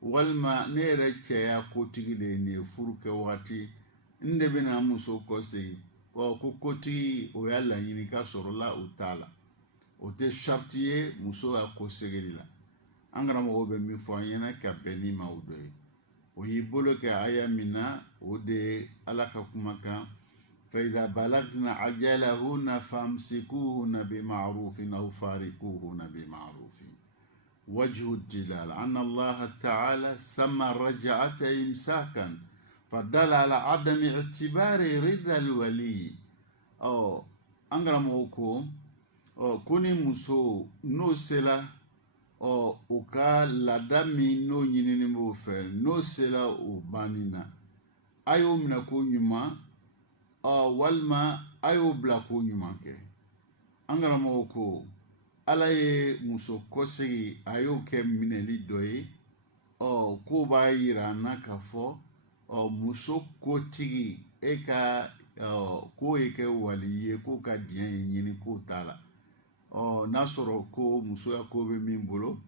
walima ne yɛrɛ cɛya kotigi le nin ye furu kɛ wagati n de bɛna muso kɔsegi ko kotigi o y'a laɲini ka sɔrɔ la o t'a la o tɛ sariti ye muso ya kɔsegili la an karamɔgɔw bɛ min fɔ an ɲɛna ka bɛn ni ma o dɔ ye o y'i bolo kɛ aya min na o de ye ala ka kumakan فإذا بلغن أجلهن فامسكوهن بمعروف أو فارقوهن بمعروف وجه الدلالة أن الله تعالى سمى الرجعة إمساكا فدل على عدم اعتبار رضا الولي أنغراموكو كوني مسو نو سلا o ka laada min n'o ɲinini b'o fɛ n'o sera o banni na a y'o minɛ ko ɲuman walima a y'o bila ko ɲuman kɛ an karamɔgɔ ko ala ye muso kɔsegi a y'o kɛ minɛli dɔ ye ko b'a yira an na k'a fɔ muso kotigi e ka k'o ye kɛ wali ye k'o ka diɲɛ ye ɲini k'o t'a la n'a sɔrɔ ko musoya ko bɛ min bolo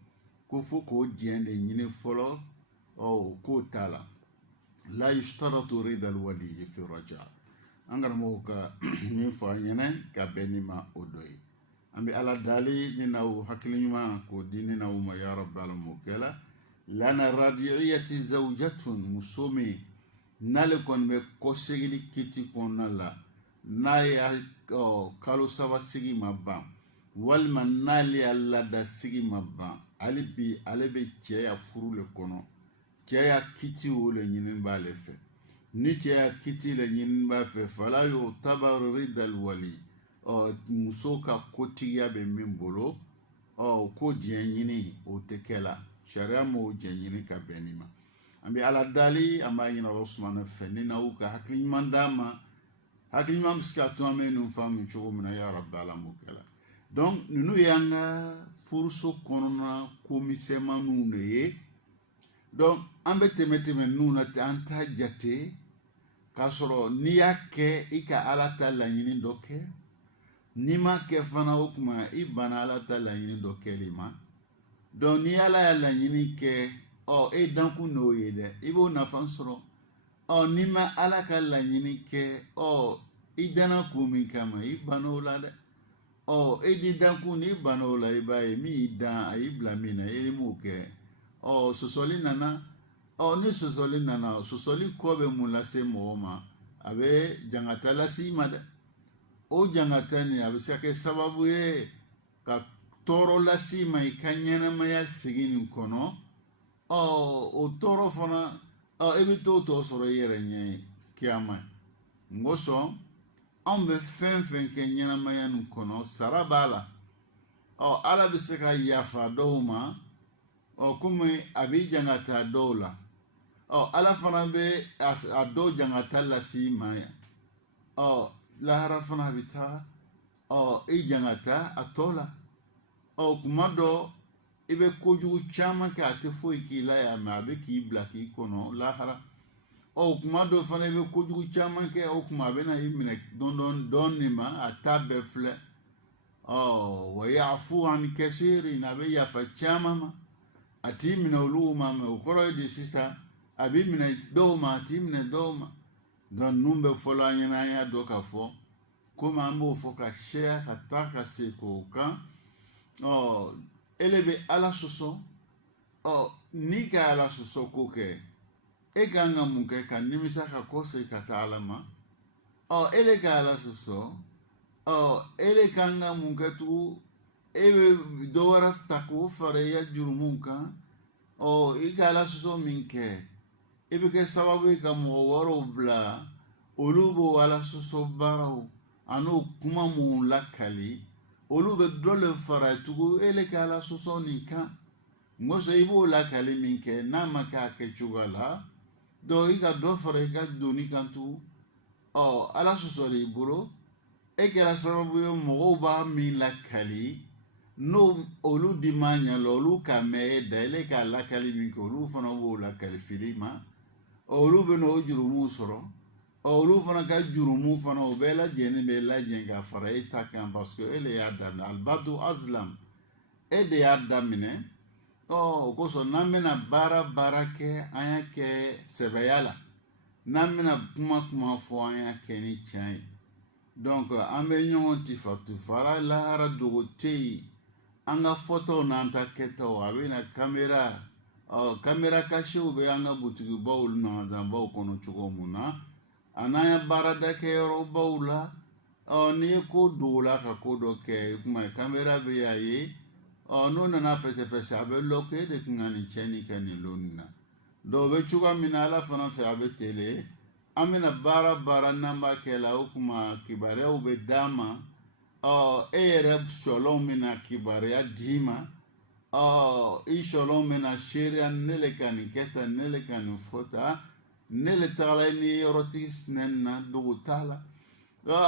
ko fo k'o diɲɛ de ɲini fɔlɔ o k'o t'a la la yushtaratu rida alwali fi raja an karamɔgɔ ka min fɔ an ɲɛna ka bɛn ni ma o dɔ ye an bɛ ala dali ni n'aw hakili ɲuman k'o di ni n'aw ma ya rabbi ala m'o kɛ la lana radiiyati zawjatun muso min n'ale kɔni bɛ kɔsegili kiti kɔnɔna la n'a y'a kalo saba sigi ma ban walima n'ale y'a lada sigi ma ban hali bi ale bɛ cɛ ya furu le kɔnɔ cɛ ya kiti o le ɲini b'ale fɛ ni cɛ ya kiti le ɲini b'a fɛ fala yu'tabaru ridal wali muso ka kotigiya bɛ min bolo ko diɲɛ ɲini o tɛ kɛ la sariya m'o diɲɛ ɲini ka bɛn ni ma an bɛ ala dali an b'a ɲini Alahu subahanahu fɛ ni n'aw ka hakili ɲuman d'a ma hakili ɲuman bɛ se ka to an bɛ ninnu faamu cogo min na ya rabbi ala m'o kɛ la donc ninnu ye an ka furuso kɔnɔna ko misɛnmaninw de ye donc an bɛ tɛmɛ ninnu na ten an t'a jate k'a sɔrɔ n'i y'a kɛ i ka ala ta laɲini dɔ kɛ n'i ma kɛ fana o tuma i banna ala ta laɲini dɔ kɛli ma donc ni ala y'a laɲini kɛ e dankun n'o ye dɛ i b'o nafa sɔrɔ n'i ma ala ka laɲini kɛ i danna kun min kama i banna o la dɛ e di dankun n'i banna o la i b'a ye min y'i dan a y'i bila min na e m'o kɛ sɔsɔli nana ni sɔsɔli nana sɔsɔli kɔ bɛ mun lase mɔgɔ ma a bɛ jangata lase i ma dɛ o jangata nin a bɛ se ka kɛ sababu ye ka tɔɔrɔ lase i ma i ka ɲɛnamaya sigi nin kɔnɔ o tɔɔrɔ fana e bɛ t'o tɔ sɔrɔ i yɛrɛ ɲɛ kiyama n ko sɔn anw bɛ fɛn fɛn kɛ ɲɛnamaya nin kɔnɔ sara b'a la ala bɛ se ka yafa dɔw ma komi a bɛ jangata dɔw la ala fana bɛ a dɔw jangata lase i ma yan lahara fana bɛ taa i jangata a tɔ la kuma dɔ i bɛ kojugu caman kɛ a tɛ foyi k'i la yan mɛ a bɛ k'i bila k'i kɔnɔ lahara kuma dɔ fana i bɛ kojugu caman kɛ o kuma a bɛ na i minɛ dɔɔnin ma a t'a bɛɛ filɛ wa ya'fu an kasirin a bɛ yafa caman ma a t'i minɛ olu ma mɛ o kɔrɔ ye de sisan a bɛ minɛ dɔw ma a t'i minɛ dɔw ma donc ninnu bɛ fɔlɔ an ɲɛna an y'a dɔn k'a fɔ komi an b'o fɔ ka caya ka taa ka se k'o kan ele bɛ ala sɔsɔ n'i ka ala sɔsɔ ko kɛ e ka kan ka mun kɛ ka nimisa ka kɔsegin ka taa ala ma ele ka ala sɔsɔ ele ka kan ka mun kɛ tugun e bɛ dɔ wɛrɛ ta k'o fara i ka jurumu kan i ka ala sɔsɔ min kɛ e bɛ kɛ sababu ye ka mɔgɔ wɛrɛw bila olu b'o ala sɔsɔ baaraw a n'o kuma mun lakali olu bɛ dɔ le fara tugun ele ka ala sɔsɔ nin kan n ko sɔn i b'o lakali min kɛ n'a ma kɛ a kɛcogoya la donc i ka dɔ fara i ka doni kan tugun ala sɔsɔ de i bolo e kɛra sababu ye mɔgɔw b'a min lakali n'o olu di ma ɲɛ la olu ka mɛn e da ele ka lakali min kɛ olu fana b'o lakali fili ma olu bɛ n'o jurumu sɔrɔ olu fana ka jurumu fana o bɛɛ lajɛlen bɛ lajɛ ka fara e ta kan parce que e de y'a daminɛ alibadu azlam e de y'a daminɛ o kosɔn n'an bɛna baara kɛ an y'a kɛ sɛbɛya la n'an bɛna kuma fɔ an y'a kɛ ni tiɲɛ ye donc an bɛ ɲɔgɔn tifara lahara dogo tɛ yen an ka fɔtaw n'an ta kɛtaw a bɛ na kamera kasiw bɛ an ka butigibaw nɔnɔdanbaw kɔnɔ cogo mun na a n'an ye baaradakɛyɔrɔbaw la n'i ye ko dogo la ka ko dɔ kɛ kuma kamera bɛ y'a ye n'o nana fɛsɛfɛsɛ a bɛ lɔ ko e de kun ka nin cɛnni kɛ nin don nin na donc o bɛ cogoya min na ala fana fɛ a bɛ tele an bɛna baara n'an b'a kɛ la o kuma kibaruyaw bɛ d'an ma e yɛrɛ sɔlɔnw bɛna kibaruya d'i ma i sɔlɔnw bɛna seereya ne le ka nin kɛ tan ne le ka nin fɔ tan ne le tagala ni yɔrɔtigi sinɛ na dogo t'a la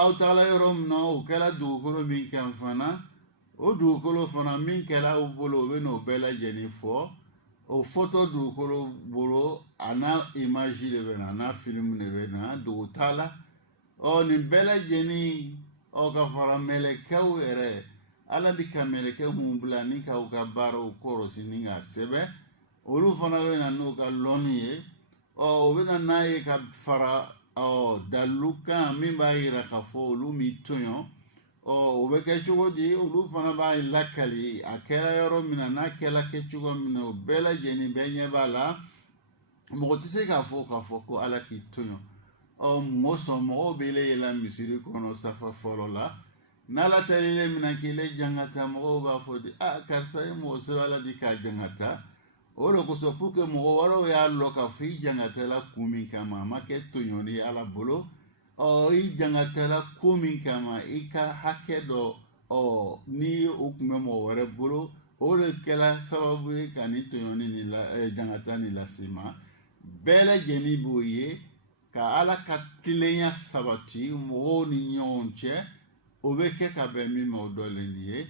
aw tagala yɔrɔ min na o kɛra dugukolo min kan fana o dugukolo fana min kɛra aw bolo o bɛ n'o bɛɛ lajɛlen fɔ o fɔtɔ dugukolo bolo a n'a imaji de bɛ na a n'a filimu de bɛ na dogo t'a la nin bɛɛ lajɛlen ka fara mɛlɛkɛw yɛrɛ ala bi ka meleke mun bila ni ka u ka baaraw kɔrɔsi ni ka sɛbɛ olu fana bɛ na n'u ka lɔnni ye o bɛ na n'a ye ka fara dalilu kan min b'a yira k'a fɔ olu mi tɔɲɔ o bɛ kɛ cogo di olu fana b'a lakali a kɛra yɔrɔ min na n'a kɛla kɛcogo min na o bɛɛ lajɛlen bɛɛ ɲɛ b'a la mɔgɔ tɛ se k'a fɔ ko ala k'i tɔɲɔ mɔgɔw bɛ yɛlɛ misiri kɔnɔ safa fɔlɔ la n'ala taara minɛ k'i jangata mɔgɔw b'a fɔ de karisa ye mɔgɔ sɛbɛn ala di k'a jangata o de kosɔn pour que mɔgɔ wɛrɛw y'a lɔ k'a fɔ i jangatala kun min kama a ma kɛ tɔɲɔni ye ala bolo i jangatala ko min kama i ka hakɛ dɔ ni o tun bɛ mɔgɔ wɛrɛ bolo o de kɛra sababu ye ka ni tɔɲɔni ni jangata ni lase ma bɛɛ lajɛlen b'o ye ka ala ka tilenya sabati mɔgɔw ni ɲɔgɔn cɛ o bɛ kɛ ka bɛn min ma o dɔlen ye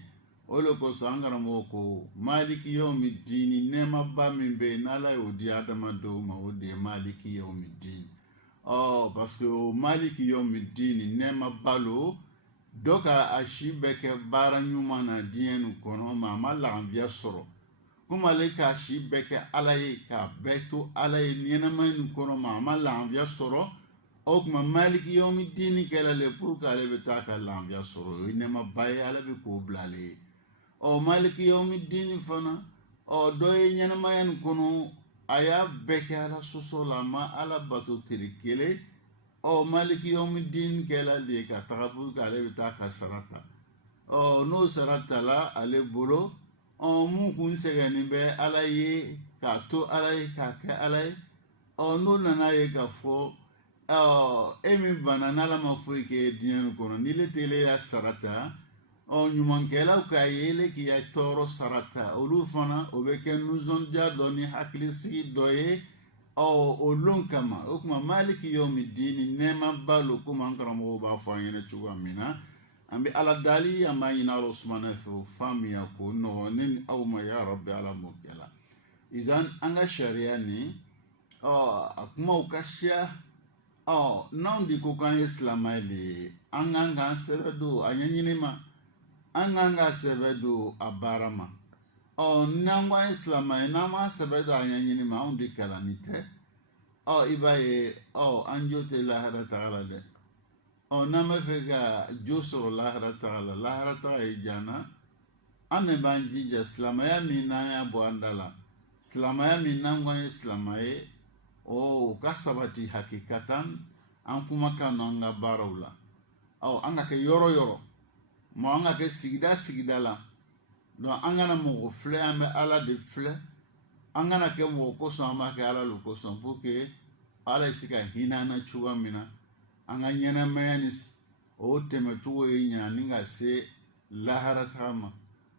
o de kosɔn an karamɔgɔ ko maliki yawmi dini nɛɛmaba min bɛ yen n'ala y'o di adamadenw ma o de ye maliki yawmi dini parce que o maliki yawmi dini nɛɛmaba lo dɔ ka a si bɛ kɛ baara ɲuman na diɲɛ nin kɔnɔ ma a ma lafiya sɔrɔ komi ale k'a si bɛɛ kɛ ala ye k'a bɛɛ to ala ye ɲɛnɛmaya nin kɔnɔ ma a ma lafiya sɔrɔ o tuma maliki yawmi dini kɛla le pour que ale bɛ taa ka lafiya sɔrɔ o ye nɛɛmaba ye ala bɛ k'o bila ale ye maliki yawmi dini fana dɔ ye ɲɛnɛmaya nin kɔnɔ a y'a bɛɛ kɛ ala sɔsɔ la a ma ala bato teri kelen maliki yawmi dini kɛla de ye ka taga pour que ale bɛ taa ka sara ta n'o sara tala ale bolo mun kun sɛgɛnnen bɛ ala ye k'a to ala ye k'a kɛ ala ye n'o nana ye k'a fɔ e min bana n'ala ma foyi kɛ diɲɛ nin kɔnɔ ni le tɛ ya sarata ɲumankɛlaw k'a ye ele k'i ya tɔɔrɔ sarata olu fana o bɛ kɛ nisɔndiya dɔ ni hakilisigi dɔ ye o lon kama o tuma maliki yawmi dini nɛɛmaba lo komi an karamɔgɔw b'a fɔ an ɲɛna cogoya min na an bɛ ala dali an b'a ɲini ala sumana fɛ o faamuya ko nɔgɔ ne ni aw ma ya rabbi ala m'o kɛla izan an ka sariya ni a kumaw ka siya n'anw de ko k'an ye silamɛ de ye an kan k'an sɛbɛ don a ɲɛɲini ma an kan ka sɛbɛ don a baara ma n'an ko an ye silamɛ ye n'an m'a sɛbɛ don a ɲɛɲini ma anw de kalanni tɛ i b'a ye an jo tɛ lahara taga la dɛ n'an bɛ fɛ ka jo sɔrɔ lahara taga la lahara taga ye jana an de b'an jija silamɛya min n'an y'a bɔ an da la silamɛya min n'an ko an ye silamɛ ye o ka sabati hakikatan an kumakan n'an ka baaraw la an ka kɛ yɔrɔ yɔrɔ an ka kɛ sigida la donc an kana mɔgɔ filɛ an bɛ ala de filɛ an kana kɛ mɔgɔ kosɔn an b'a kɛ ala de kosɔn pour que ala ye se ka hinɛ an na cogoya min na an ka ɲɛnɛmaya ni o tɛmɛcogo ye ɲa ni ka se lahara taga ma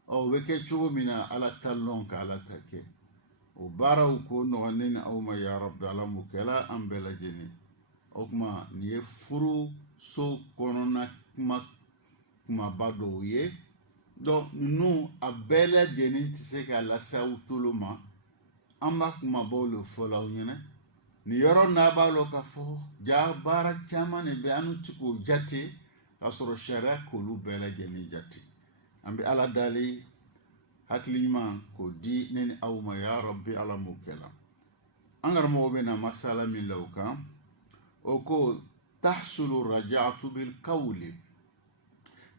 o bɛ kɛ cogo min na ala ta lɔn ka ala ta kɛ o baaraw ko nɔgɔ ne ni aw ma ya rabbi ala m'o kɛla an bɛɛ lajɛlen o tuma nin ye furu so kɔnɔna kumaba dɔw ye donc ninnu a bɛɛ lajɛlen tɛ se ka lase aw tolo ma an b'a kumabaw le fɔ aw ɲɛna nin yɔrɔ n'a b'a lɔ k'a fɔ ja baara caman de bɛ an tɛ k'o jate k'a sɔrɔ sariya k'olu bɛɛ lajɛlen jate an bɛ ala dali hakili ɲuman k'o di ne ni aw ma ya rabbi ala m'o kɛla an karamɔgɔ bɛ na masala min la o kan o ko tahsulu raja'atu bil qawli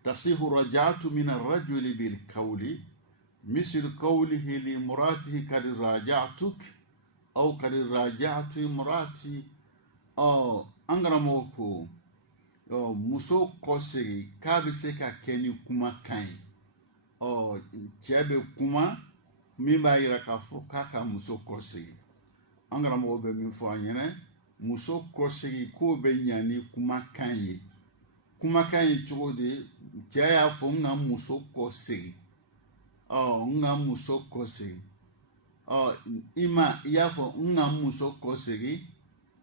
تصيح رجعت من الرجل بالقول مثل قوله لمراته قد راجعتك أو قد راجعت مراتي أنغراموكو muso kɔsegi k'a bɛ se ka kɛ ni kumakan ye cɛ bɛ kuma min b'a yira k'a fɔ k'a ka muso kɔsegi an karamɔgɔ bɛ min fɔ an ɲɛna muso kɔsegi k'o bɛ ɲa ni kumakan ye kumakan ye cogo di cɛ y'a fɔ n ka muso kɔsegi n ka muso kɔsegi i y'a fɔ n ka muso kɔsegi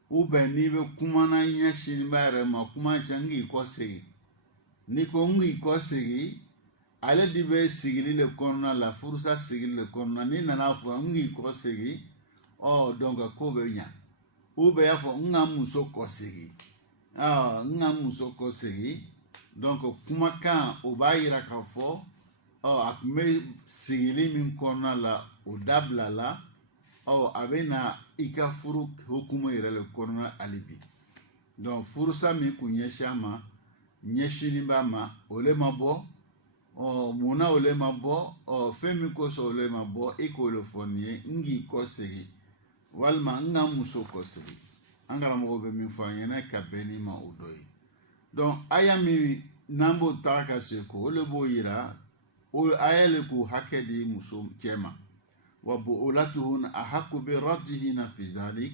n'i bɛ kuma na ɲɛsin b'a yɛrɛ ma kuma cɛ n k'i kɔsegi n'i ko n k'i kɔsegi ale de bɛ sigili le kɔnɔna la furusa sigili le kɔnɔna n'i nana fɔ n k'i kɔsegi donc ko bɛ ɲa y'a fɔ n ka muso kɔsegi n ka muso kɔsegi donc kumakan o b'a yira k'a fɔ a kun bɛ sigili min kɔnɔna la o dabila la a bɛ na i ka furu hukumu yɛrɛ le kɔnɔna hali bi donc furusa min kun ɲɛsin a ma ɲɛsinin b'a ma o le ma bɔ munna o le ma bɔ fɛn min kosɔn o le ma bɔ e k'o le fɔ nin ye n k'i kɔ segin walima n ka muso kɔ segin an karamɔgɔ bɛ min fɔ an ɲɛna ka bɛn ni ma o dɔ ye donc aya min n'an b'o ta ka se ko o le b'o yira o aya le k'o hakɛ di muso cɛ ma wa bu'ulatuhunna ahaqqu bi raddihinna fi dhalik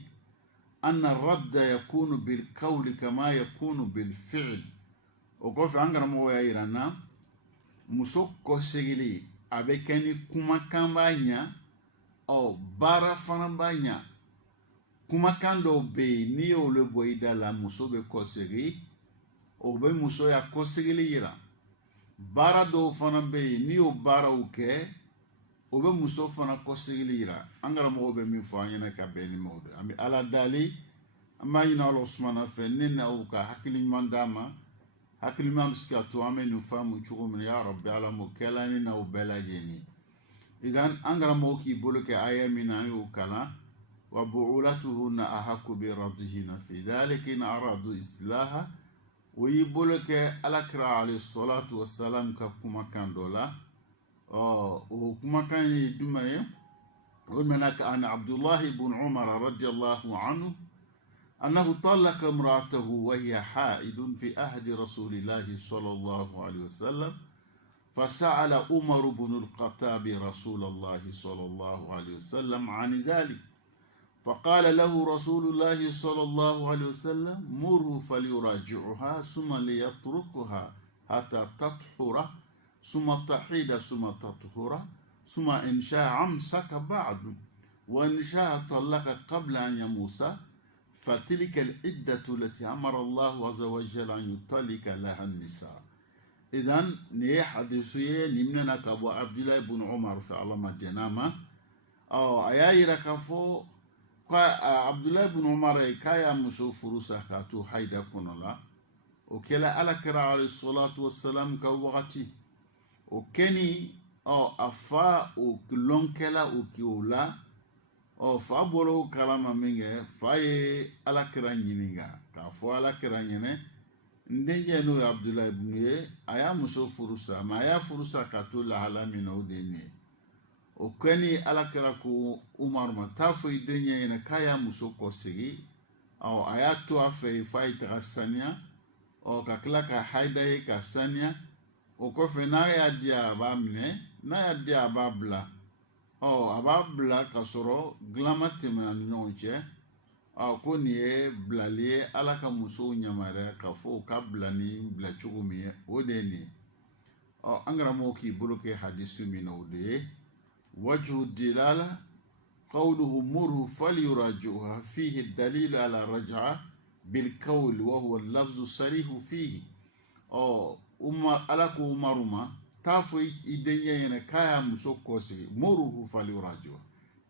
anna radda yakunu bil qawli kama yakunu bil fi'l o kɔfɛ an karamɔgɔ y'a yira n na muso kɔsegili a bɛ kɛ ni kumakan b'a ɲa baara fana b'a ɲa kumakan dɔw bɛ yen n'i y'olu bɔ i da la muso bɛ kɔsegi o bɛ musoya kɔsegili yira baara dɔw fana bɛ yen n'i y'o baaraw kɛ o bɛ muso fana kɔsegili yira an karamɔgɔ bɛ min fɔ an ɲɛna ka bɛn ni ma o de an bɛ ala dali an b'a ɲini Alahu subahana fɛ ne n'aw ka hakili ɲuman d'a ma hakili ɲuman bɛ se ka to an bɛ nin faamu cogo min ya Rabbi ala m'o kɛla ni n'aw bɛɛ lajɛlen idan an karamɔgɔ k'i bolo kɛ aya min na an y'o kalan wa bu'ulatuhunna ahaqqu bi raddihinna fi dhalika in aradu islaha o y'i bolo kɛ alakira alayhi salatu wassalam ka kumakan dɔ la o kumakan ye jumɛn ye o nana ka an Abdullahi ibn Umar radiyallahu anhu أنه طلق امرأته وهي حائض في عهد رسول الله صلى الله عليه وسلم فسأل عمر بن الخطاب رسول الله صلى الله عليه وسلم عن ذلك فقال له رسول الله صلى الله عليه وسلم مره فليراجعها ثم ليتركها حتى تطهر ثم تحيد ثم تطهر ثم إن شاء أمسك بعد وإن شاء طلق قبل أن يموت فتلك العدة التي أمر الله عز وجل أن يطلق لها النساء إذن ني حديثي نمنا كابو عبد الله بن عمر في علامة جنامة أيا يركفو عبد الله بن عمر كايا مسو فروسا كاتو حيدا كونلا وكلا على كرا عليه الصلاة والسلام كوغتي وكني أفا وكلون كلا وكيولا fa bolo kalama min kɛ fa ye alakira ɲininka k'a fɔ alakira ɲɛnɛ n denkɛ n'o ye Abdulayi ibn ye a y'a muso furusa mais a y'a furusa ka to lahala min na o de ye nin ye o kɛni alakira ko Umaru ma taa fɔ i denkɛ ɲɛnɛ k'a y'a muso kɔsegi a y'a to a fɛ yen f'a ye taga saniya ka tila ka hayida ye ka saniya o kɔfɛ n'a y'a di a b'a minɛ n'a y'a di a b'a bila a b'a bila ka sɔrɔ dilanma tɛmɛna ni ɲɔgɔn cɛ ko nin ye bilali ye ala ka musow yamaruya ka fɔ o ka bila ni bila cogo min ye o de ye nin ye an karamɔgɔ k'i bolo kɛ hadisi min na o de ye wajhu dilala qawluhu murhu falyuraji'uha fihi dalilu ala raj'a bil qawl wa huwa lafzu sarihu fihi ala ko Umaru ma taa fɔ i denkɛ ɲɛna k'a y'a muso kɔsegi muruhu falyuraji'uha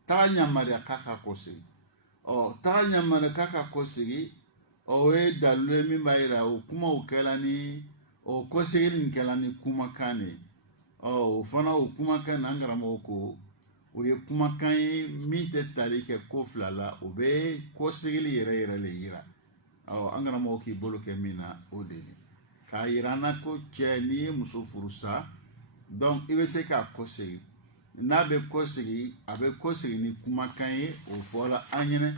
taa yamaruya k'a ka kɔsegi taa yamaruya k'a ka kɔsegi o ye dalilu ye min b'a yira o kumaw kɛla ni o kɔsegili nin kɛla ni kumakan de ye o fana o kumakan na an karamɔgɔ ko o ye kumakan ye min tɛ tali kɛ ko fila la o bɛ kɔsegili yɛrɛ yɛrɛ le yira an karamɔgɔ k'i bolo kɛ min na o de ye k'a yira an na ko cɛ n'i ye muso furusa donc i bɛ se k'a kɔsegi n'a bɛ kɔsegi a bɛ kɔsegi ni kumakan ye o fɔla an ɲɛna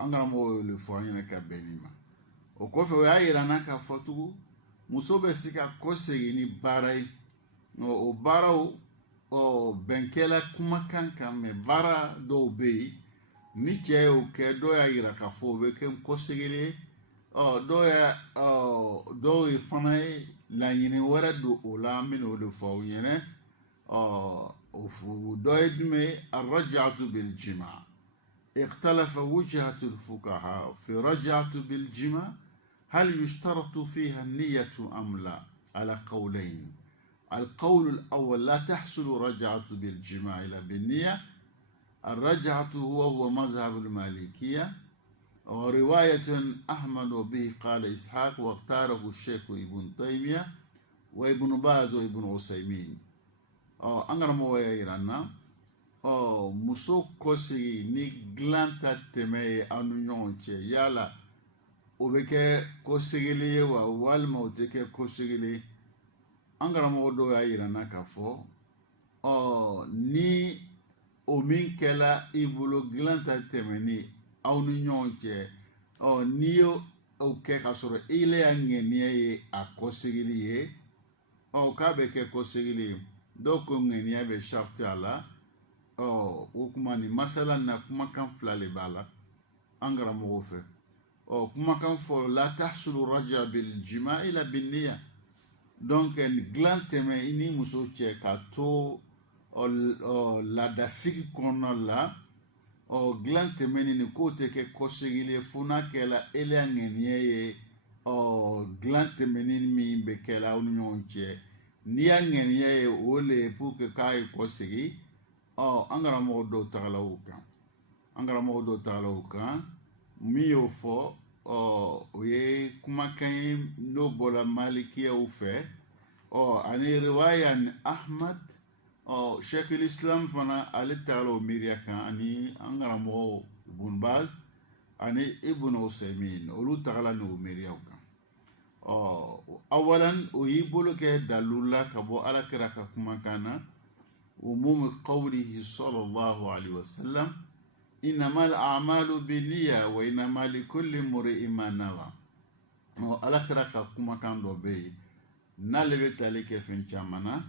an karamɔgɔ y'o le fɔ an ɲɛna ka bɛn nin ma o kɔfɛ o y'a yira an na k'a fɔ tugun muso bɛ se ka kɔsegi ni baara ye o baaraw bɛnkɛla kumakan kan mɛ baara dɔw bɛ yen ni cɛ y'o kɛ dɔw y'a yira k'a fɔ o bɛ kɛ kɔsegili ye dɔw ye fana ye laɲini wɛrɛ don o la an bɛna o de fɔ aw ɲɛna dɔ ye jumɛn ye arraj'atu bil jima' اختلف وجهة الفقهاء في رجعة بالجماع هل يشترط فيها النية أم لا على قولين القول الأول لا تحصل رجعة بالجماع إلا بالنية الرجعة هو مذهب المالكية ورواية أحمد وبه قال إسحاق واختاره الشيخ ابن تيمية وابن باز وابن عثيمين an karamɔgɔ ye yira n na muso kɔsegi ni dilan ta tɛmɛ ye aw ni ɲɔgɔn cɛ yala o bɛ kɛ kɔsegili ye wa walima o tɛ kɛ kɔsegili ye. An karamɔgɔ dɔw y'a yira n na k'a fɔ ni o min kɛla i bolo dilan ta tɛmɛni aw ni ɲɔgɔn cɛ n'i y'o kɛ k'a sɔrɔ i le y'a ŋaniya ye a kɔsegili ye k'a bɛ kɛ kɔsegili ye. Dɔw ko ŋaniya bɛ sariti a la o kuma ni masala na kumakan fila de b'a la an karamɔgɔw fɛ. Kumakan fɔlɔ la tahsulu raja bil jima ila bin niya, donc dilan tɛmɛ i ni muso cɛ ka to laadasigi kɔnɔna la dilan tɛmɛni nin k'o tɛ kɛ kɔsegili ye fo n'a kɛla e le y'a ŋaniya ye dilan tɛmɛni min bɛ kɛla aw ni ɲɔgɔn cɛ n'i y'a ŋaniya ye o le pour que k'a ye kɔsegi an karamɔgɔ dɔw tagala o kan min y'o fɔ o ye kumakan ye n'o bɔra malikiyaw fɛ ani riwaya ni ahmad sheikhul islam fana ale tagala o miiriya kan ani an karamɔgɔ ibn baz ani ibn usaymin olu tagala ni o miiriyaw kan. Awalan o y'i bolo kɛ dalilu la ka bɔ alakira ka kumakan na umum qawlihi sallallahu alaihi wasallam innamal a'malu binniya wa innama likulli imri'in ma nawa. Alakira ka kumakan dɔ bɛ yen n'ale bɛ tali kɛ fɛn caman na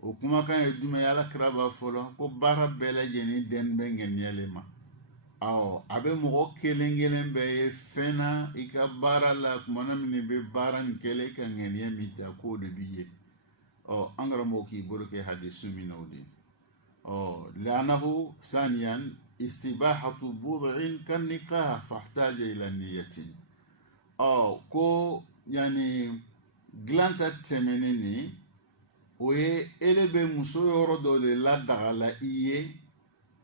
o kumakan ye jumɛn ye? Alakira b'a fɔ ko baara bɛɛ lajɛlen den bɛ ŋaniya le ma. A bɛ mɔgɔ kelen kelen bɛɛ ye fɛn na i ka baara la kumana min i bɛ baara nin kɛla i ka ŋaniya min ta k'o de b'i ye. An karamɔgɔ k'i bolo kɛ hadisu min na o de. Li'annahu saniyan istibahatu bud'in kan nikah fahtaja ila niyatin. Ko yani dilan ta tɛmɛni ni o ye ele bɛ muso yɔrɔ dɔ de ladagala i ye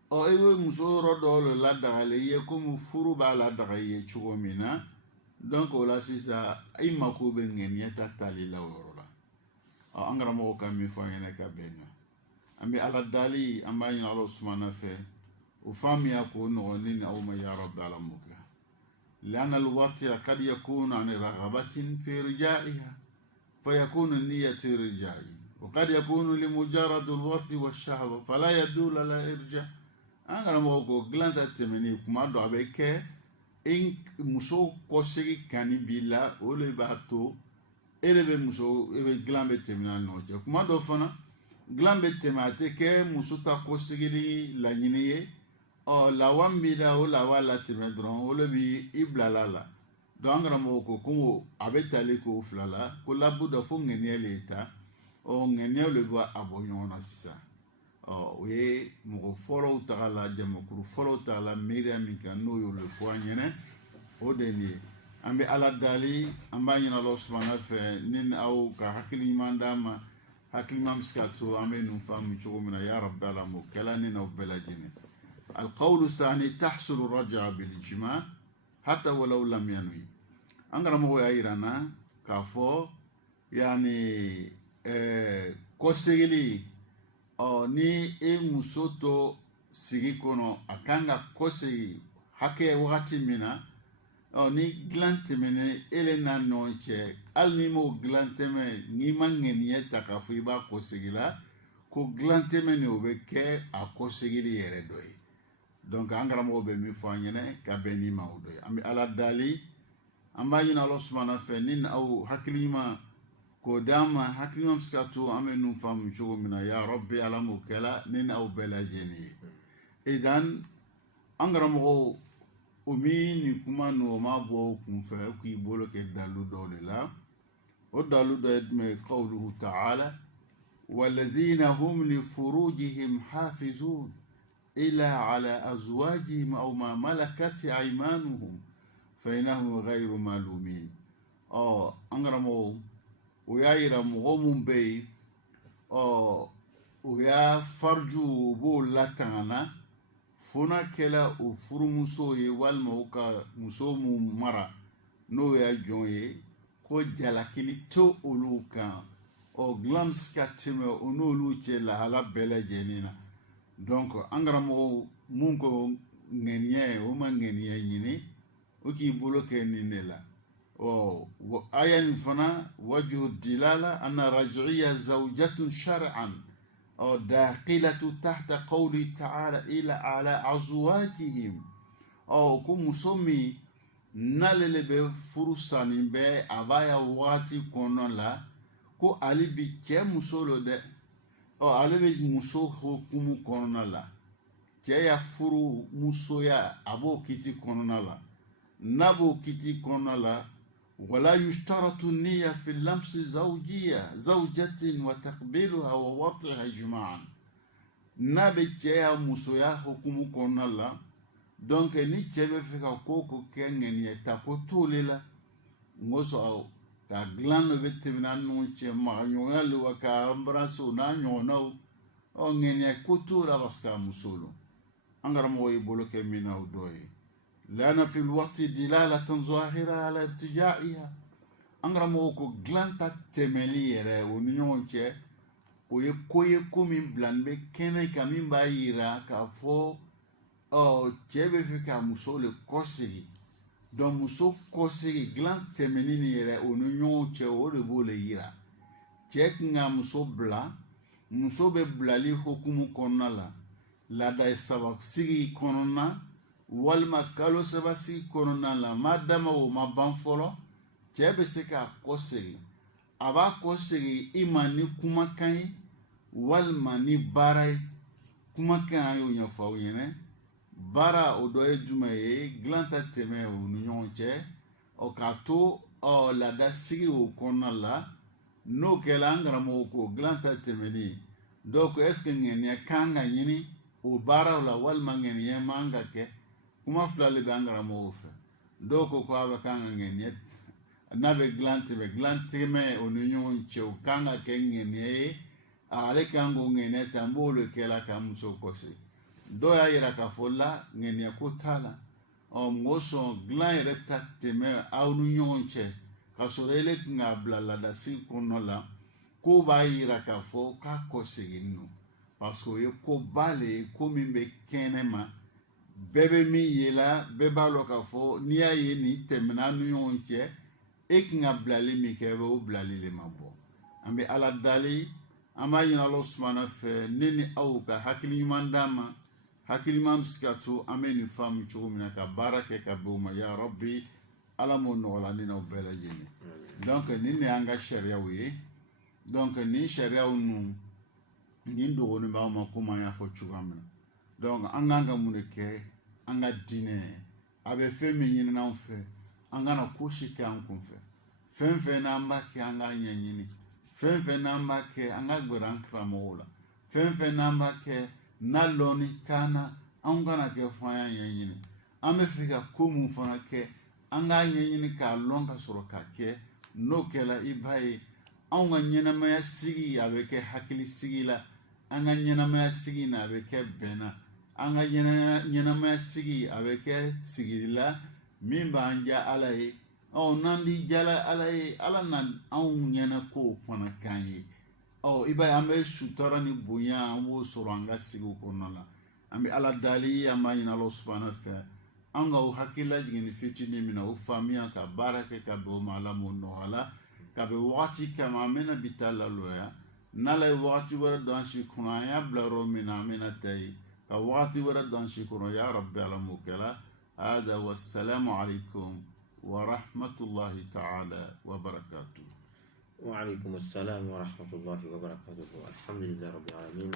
e bɛ muso yɔrɔ dɔ de ladagala i ye komi furu b'a ladaga i ye cogo min na, donc o la sisan i mako bɛ ŋaniya ta tali la o yɔrɔ la. An karamɔgɔ ka min fɔ an ɲɛna ka bɛn na an bɛ ala dali an b'a ɲini Ala sumana fɛ o faamuya k'o nɔgɔni ni aw ma ya rabbi ala m'o kɛ. لأن الوطي قد يكون عن رغبة في رجائها فيكون النية رجائي وقد يكون لمجرد الوطي والشهوة فلا يدل على إرجاء. an karamɔgɔ ko dilan ta tɛmɛni kuma dɔ a bɛ kɛ muso kɔsegi kani b'i la o le b'a to e bɛ dilan bɛ tɛmɛ a ɲɔgɔn cɛ. Kuma dɔ fana dilan bɛ tɛmɛ a tɛ kɛ muso ta kɔsegili laɲini ye lawa min b'i la o lawa la tɛmɛ dɔrɔn o le b'i bilala la. Donc an karamɔgɔ ko a bɛ tali k'o fila la ko labuda fo ŋaniya le ta ŋaniya le b'a bɔ ɲɔgɔn na sisan. O ye mɔgɔ fɔlɔw taga la jamakuru fɔlɔw taga la miiriya min kan n'o y'o le fɔ an ɲɛna o de nin ye. An bɛ ala dali an b'a ɲini Ala subahana fɛ ni aw ka hakili ɲuman d'an ma hakili ɲuman bɛ se ka to an bɛ nin faamu cogo min na ya rabbi ala m'o kɛla ni n'aw bɛɛ lajɛlen. Alqawlu sani tahsulu raja bil jima hatta walaw lam yanwi. An karamɔgɔ y'a yira n na k'a fɔ yani kɔsegili ni e muso to sigi kɔnɔ a kan ka kɔsegi hakɛ wagati min na ni dilan tɛmɛna e le n'a ɲɔgɔn cɛ hali ni m'o dilan tɛmɛ n'i ma ŋaniya ta k'a fɔ i b'a kɔsegi la ko dilan tɛmɛ nin o bɛ kɛ a kɔsegili yɛrɛ dɔ ye. Donc an karamɔgɔ bɛ min fɔ an ɲɛna ka bɛn ni ma o dɔ ye. An bɛ ala dali an b'a ɲini Ala subahana fɛ ni aw hakili ɲuman k'o d'an ma hakili ɲuman bɛ se ka to an bɛ nun faamu cogo min na ya rabbi ala m'o kɛla ni n'aw bɛɛ lajɛlen ye. Idan an karamɔgɔ o min nin kuma ninnu o ma bɔ o kun fɛ k'i bolo kɛ dalilu dɔw de la o dalilu dɔ ye jumɛn ye? Qawluhu ta'ala walladhina hum li furujihim hafizun illa ala azwajihim aw ma malakat aymanuhum fa innahum ghayru malumin. An karamɔgɔ o y'a yira mɔgɔ mun bɛ yen o y'a farju b'o latangana fo n'a kɛla o furumuso ye walima o ka muso mun mara n'o y'a jɔn ye ko jalakili to olu kan glams ka teme o n'olu cɛ lahala bɛɛ lajɛlen na donc an karamɔgɔ mun ko ŋaniya o ma ŋaniya ɲini o k'i bolo kɛ nin de la aya nin fana wajhu dilala anna raj'iya zawjatun shar'an dakhilatu tahta qawli ta'ala ila ala azwajihim ko muso min n'ale le bɛ furu sanni bɛ a b'a ya wagati kɔnɔna la ko ale bi cɛ muso lo dɛ ale bɛ muso hukumu kɔnɔna la cɛ ya furu musoya a b'o kiti kɔnɔna la n'a b'o kiti kɔnɔna la wala yushtaratu niyya fi lamsi zawjatin wa taqbiluha wa watiha juma'an n'a bɛ cɛ ya musoya hukumu kɔnɔna la donc ni cɛ bɛ fɛ ka ko kɛ ŋaniya ta ko t'ole la n ko sɔrɔ ka dilan dɔ bɛ tɛmɛ an ni ɲɔgɔn cɛ magaɲɔgɔnya le wa ka embrasse o n'a ɲɔgɔnnaw ŋaniya ko t'o la parce que a muso lo an karamɔgɔ y'i bolo kɛ min na o dɔ ye لأن في الوقت دلالة ظاهرة على ارتجاعها an karamɔgɔ ko dilan ta tɛmɛli yɛrɛ o ni ɲɔgɔn cɛ o ye ko ye ko min bilani bɛ kɛnɛ kan min b'a yira k'a fɔ cɛ bɛ fɛ ka muso le kɔsegi donc muso kɔsegi dilan tɛmɛni ni yɛrɛ o ni ɲɔgɔn cɛ o de b'o le yira cɛ kan ka muso bila muso bɛ bilali hukumu kɔnɔna la laada saba sigi kɔnɔna walima kalo saba sigi kɔnɔna la ma dama o ma ban fɔlɔ cɛ bɛ se k'a kɔsegi a b'a kɔsegi i ma ni kumakan ye walima ni baara ye kumakan an y'o ɲɛfɔ aw ɲɛna baara o dɔ ye jumɛn ye dilan ta tɛmɛ o ni ɲɔgɔn cɛ k'a to laada sigi o kɔnɔna la n'o kɛra an karamɔgɔ ko dilan ta tɛmɛni dɔw ko est ce que ŋaniya kan ka ɲini o baaraw la walima ŋaniya man ka kɛ kuma fila le bɛ an karamɔgɔw fɛ dɔw ko a bɛ kan ka ŋaniya n'a bɛ dilan tɛmɛ o ni ɲɔgɔn cɛ o kan ka kɛ ŋaniya ye ale kan k'o ŋaniya ta n b'o le kɛla ka muso kɔsegi dɔw y'a yira k'a fɔ la ŋaniya ko t'a la mɔgɔ sɔn dilan yɛrɛ ta tɛmɛ aw ni ɲɔgɔn cɛ ka sɔrɔ ele kan k'a bila laadasigi kɔnɔna la ko b'a yira k'a fɔ k'a kɔsegin nɔ parce que o ye ko ba le ye ko min bɛ kɛnɛ ma bɛɛ bɛ min ye la bɛɛ b'a dɔn k'a fɔ n'i y'a ye nin tɛmɛna aw ni ɲɔgɔn cɛ e kan ka bilali min kɛ o bilali le ma bɔ an bɛ ala dali an b'a ɲini Ala subahana fɛ ne ni aw ka hakili ɲuman d'an ma hakili ɲuman bɛ se ka to an bɛ nin faamu cogo min na ka baara kɛ ka bɛn o ma ya rabbi ala m'o nɔgɔya ne n'aw bɛɛ lajɛlen donc nin de y'an ka sariyaw ye donc nin sariyaw ninnu nin dɔgɔnin b'aw ma komi an y'a fɔ cogoya min na donc an kan ka mun de kɛ an ka diinɛ a bɛ fɛn min ɲini anw fɛ an kana ko si kɛ an kun fɛ fɛn fɛn n'an b'a kɛ an k'a ɲɛɲini fɛn fɛn n'an b'a kɛ an ka gɛrɛ an karamɔgɔw la fɛn fɛn n'an b'a kɛ n'a lɔnni t'an na anw kana kɛ fɔ an y'a ɲɛɲini an bɛ fɛ ka ko mun fana kɛ an k'a ɲɛɲini k'a lɔn ka sɔrɔ k'a kɛ n'o kɛla i b'a ye anw ka ɲɛnamaya sigi a bɛ kɛ hakili sigi la an ka ɲɛnamaya sigi na a bɛ kɛ bɛn na an ka ɲɛnamaya sigi a bɛ kɛ sigili la min b'an diya ala ye n'an di jala ala ye ala na anw ɲɛna kow fana k'an ye i b'a ye an bɛ sutura ni bonya an b'o sɔrɔ an ka sigiw kɔnɔna la an bɛ ala dali an b'a ɲini Ala subahana fɛ an ka o hakili lajigin fitinin min na o faamuya ka baara kɛ ka bɛn o ma ala m'o nɔgɔya la ka bɛn wagati kama an bɛna bi ta laloya n'ala ye wagati wɛrɛ don an si kɔnɔ an y'a bila yɔrɔ min na an bɛna ta yen ka wagati wɛrɛ don an si kɔnɔ ya rabbi ala m'o kɛla hada wassalamu alaikum ورحمة الله تعالى وبركاته. وعليكم السلام ورحمة الله وبركاته. الحمد لله رب العالمين.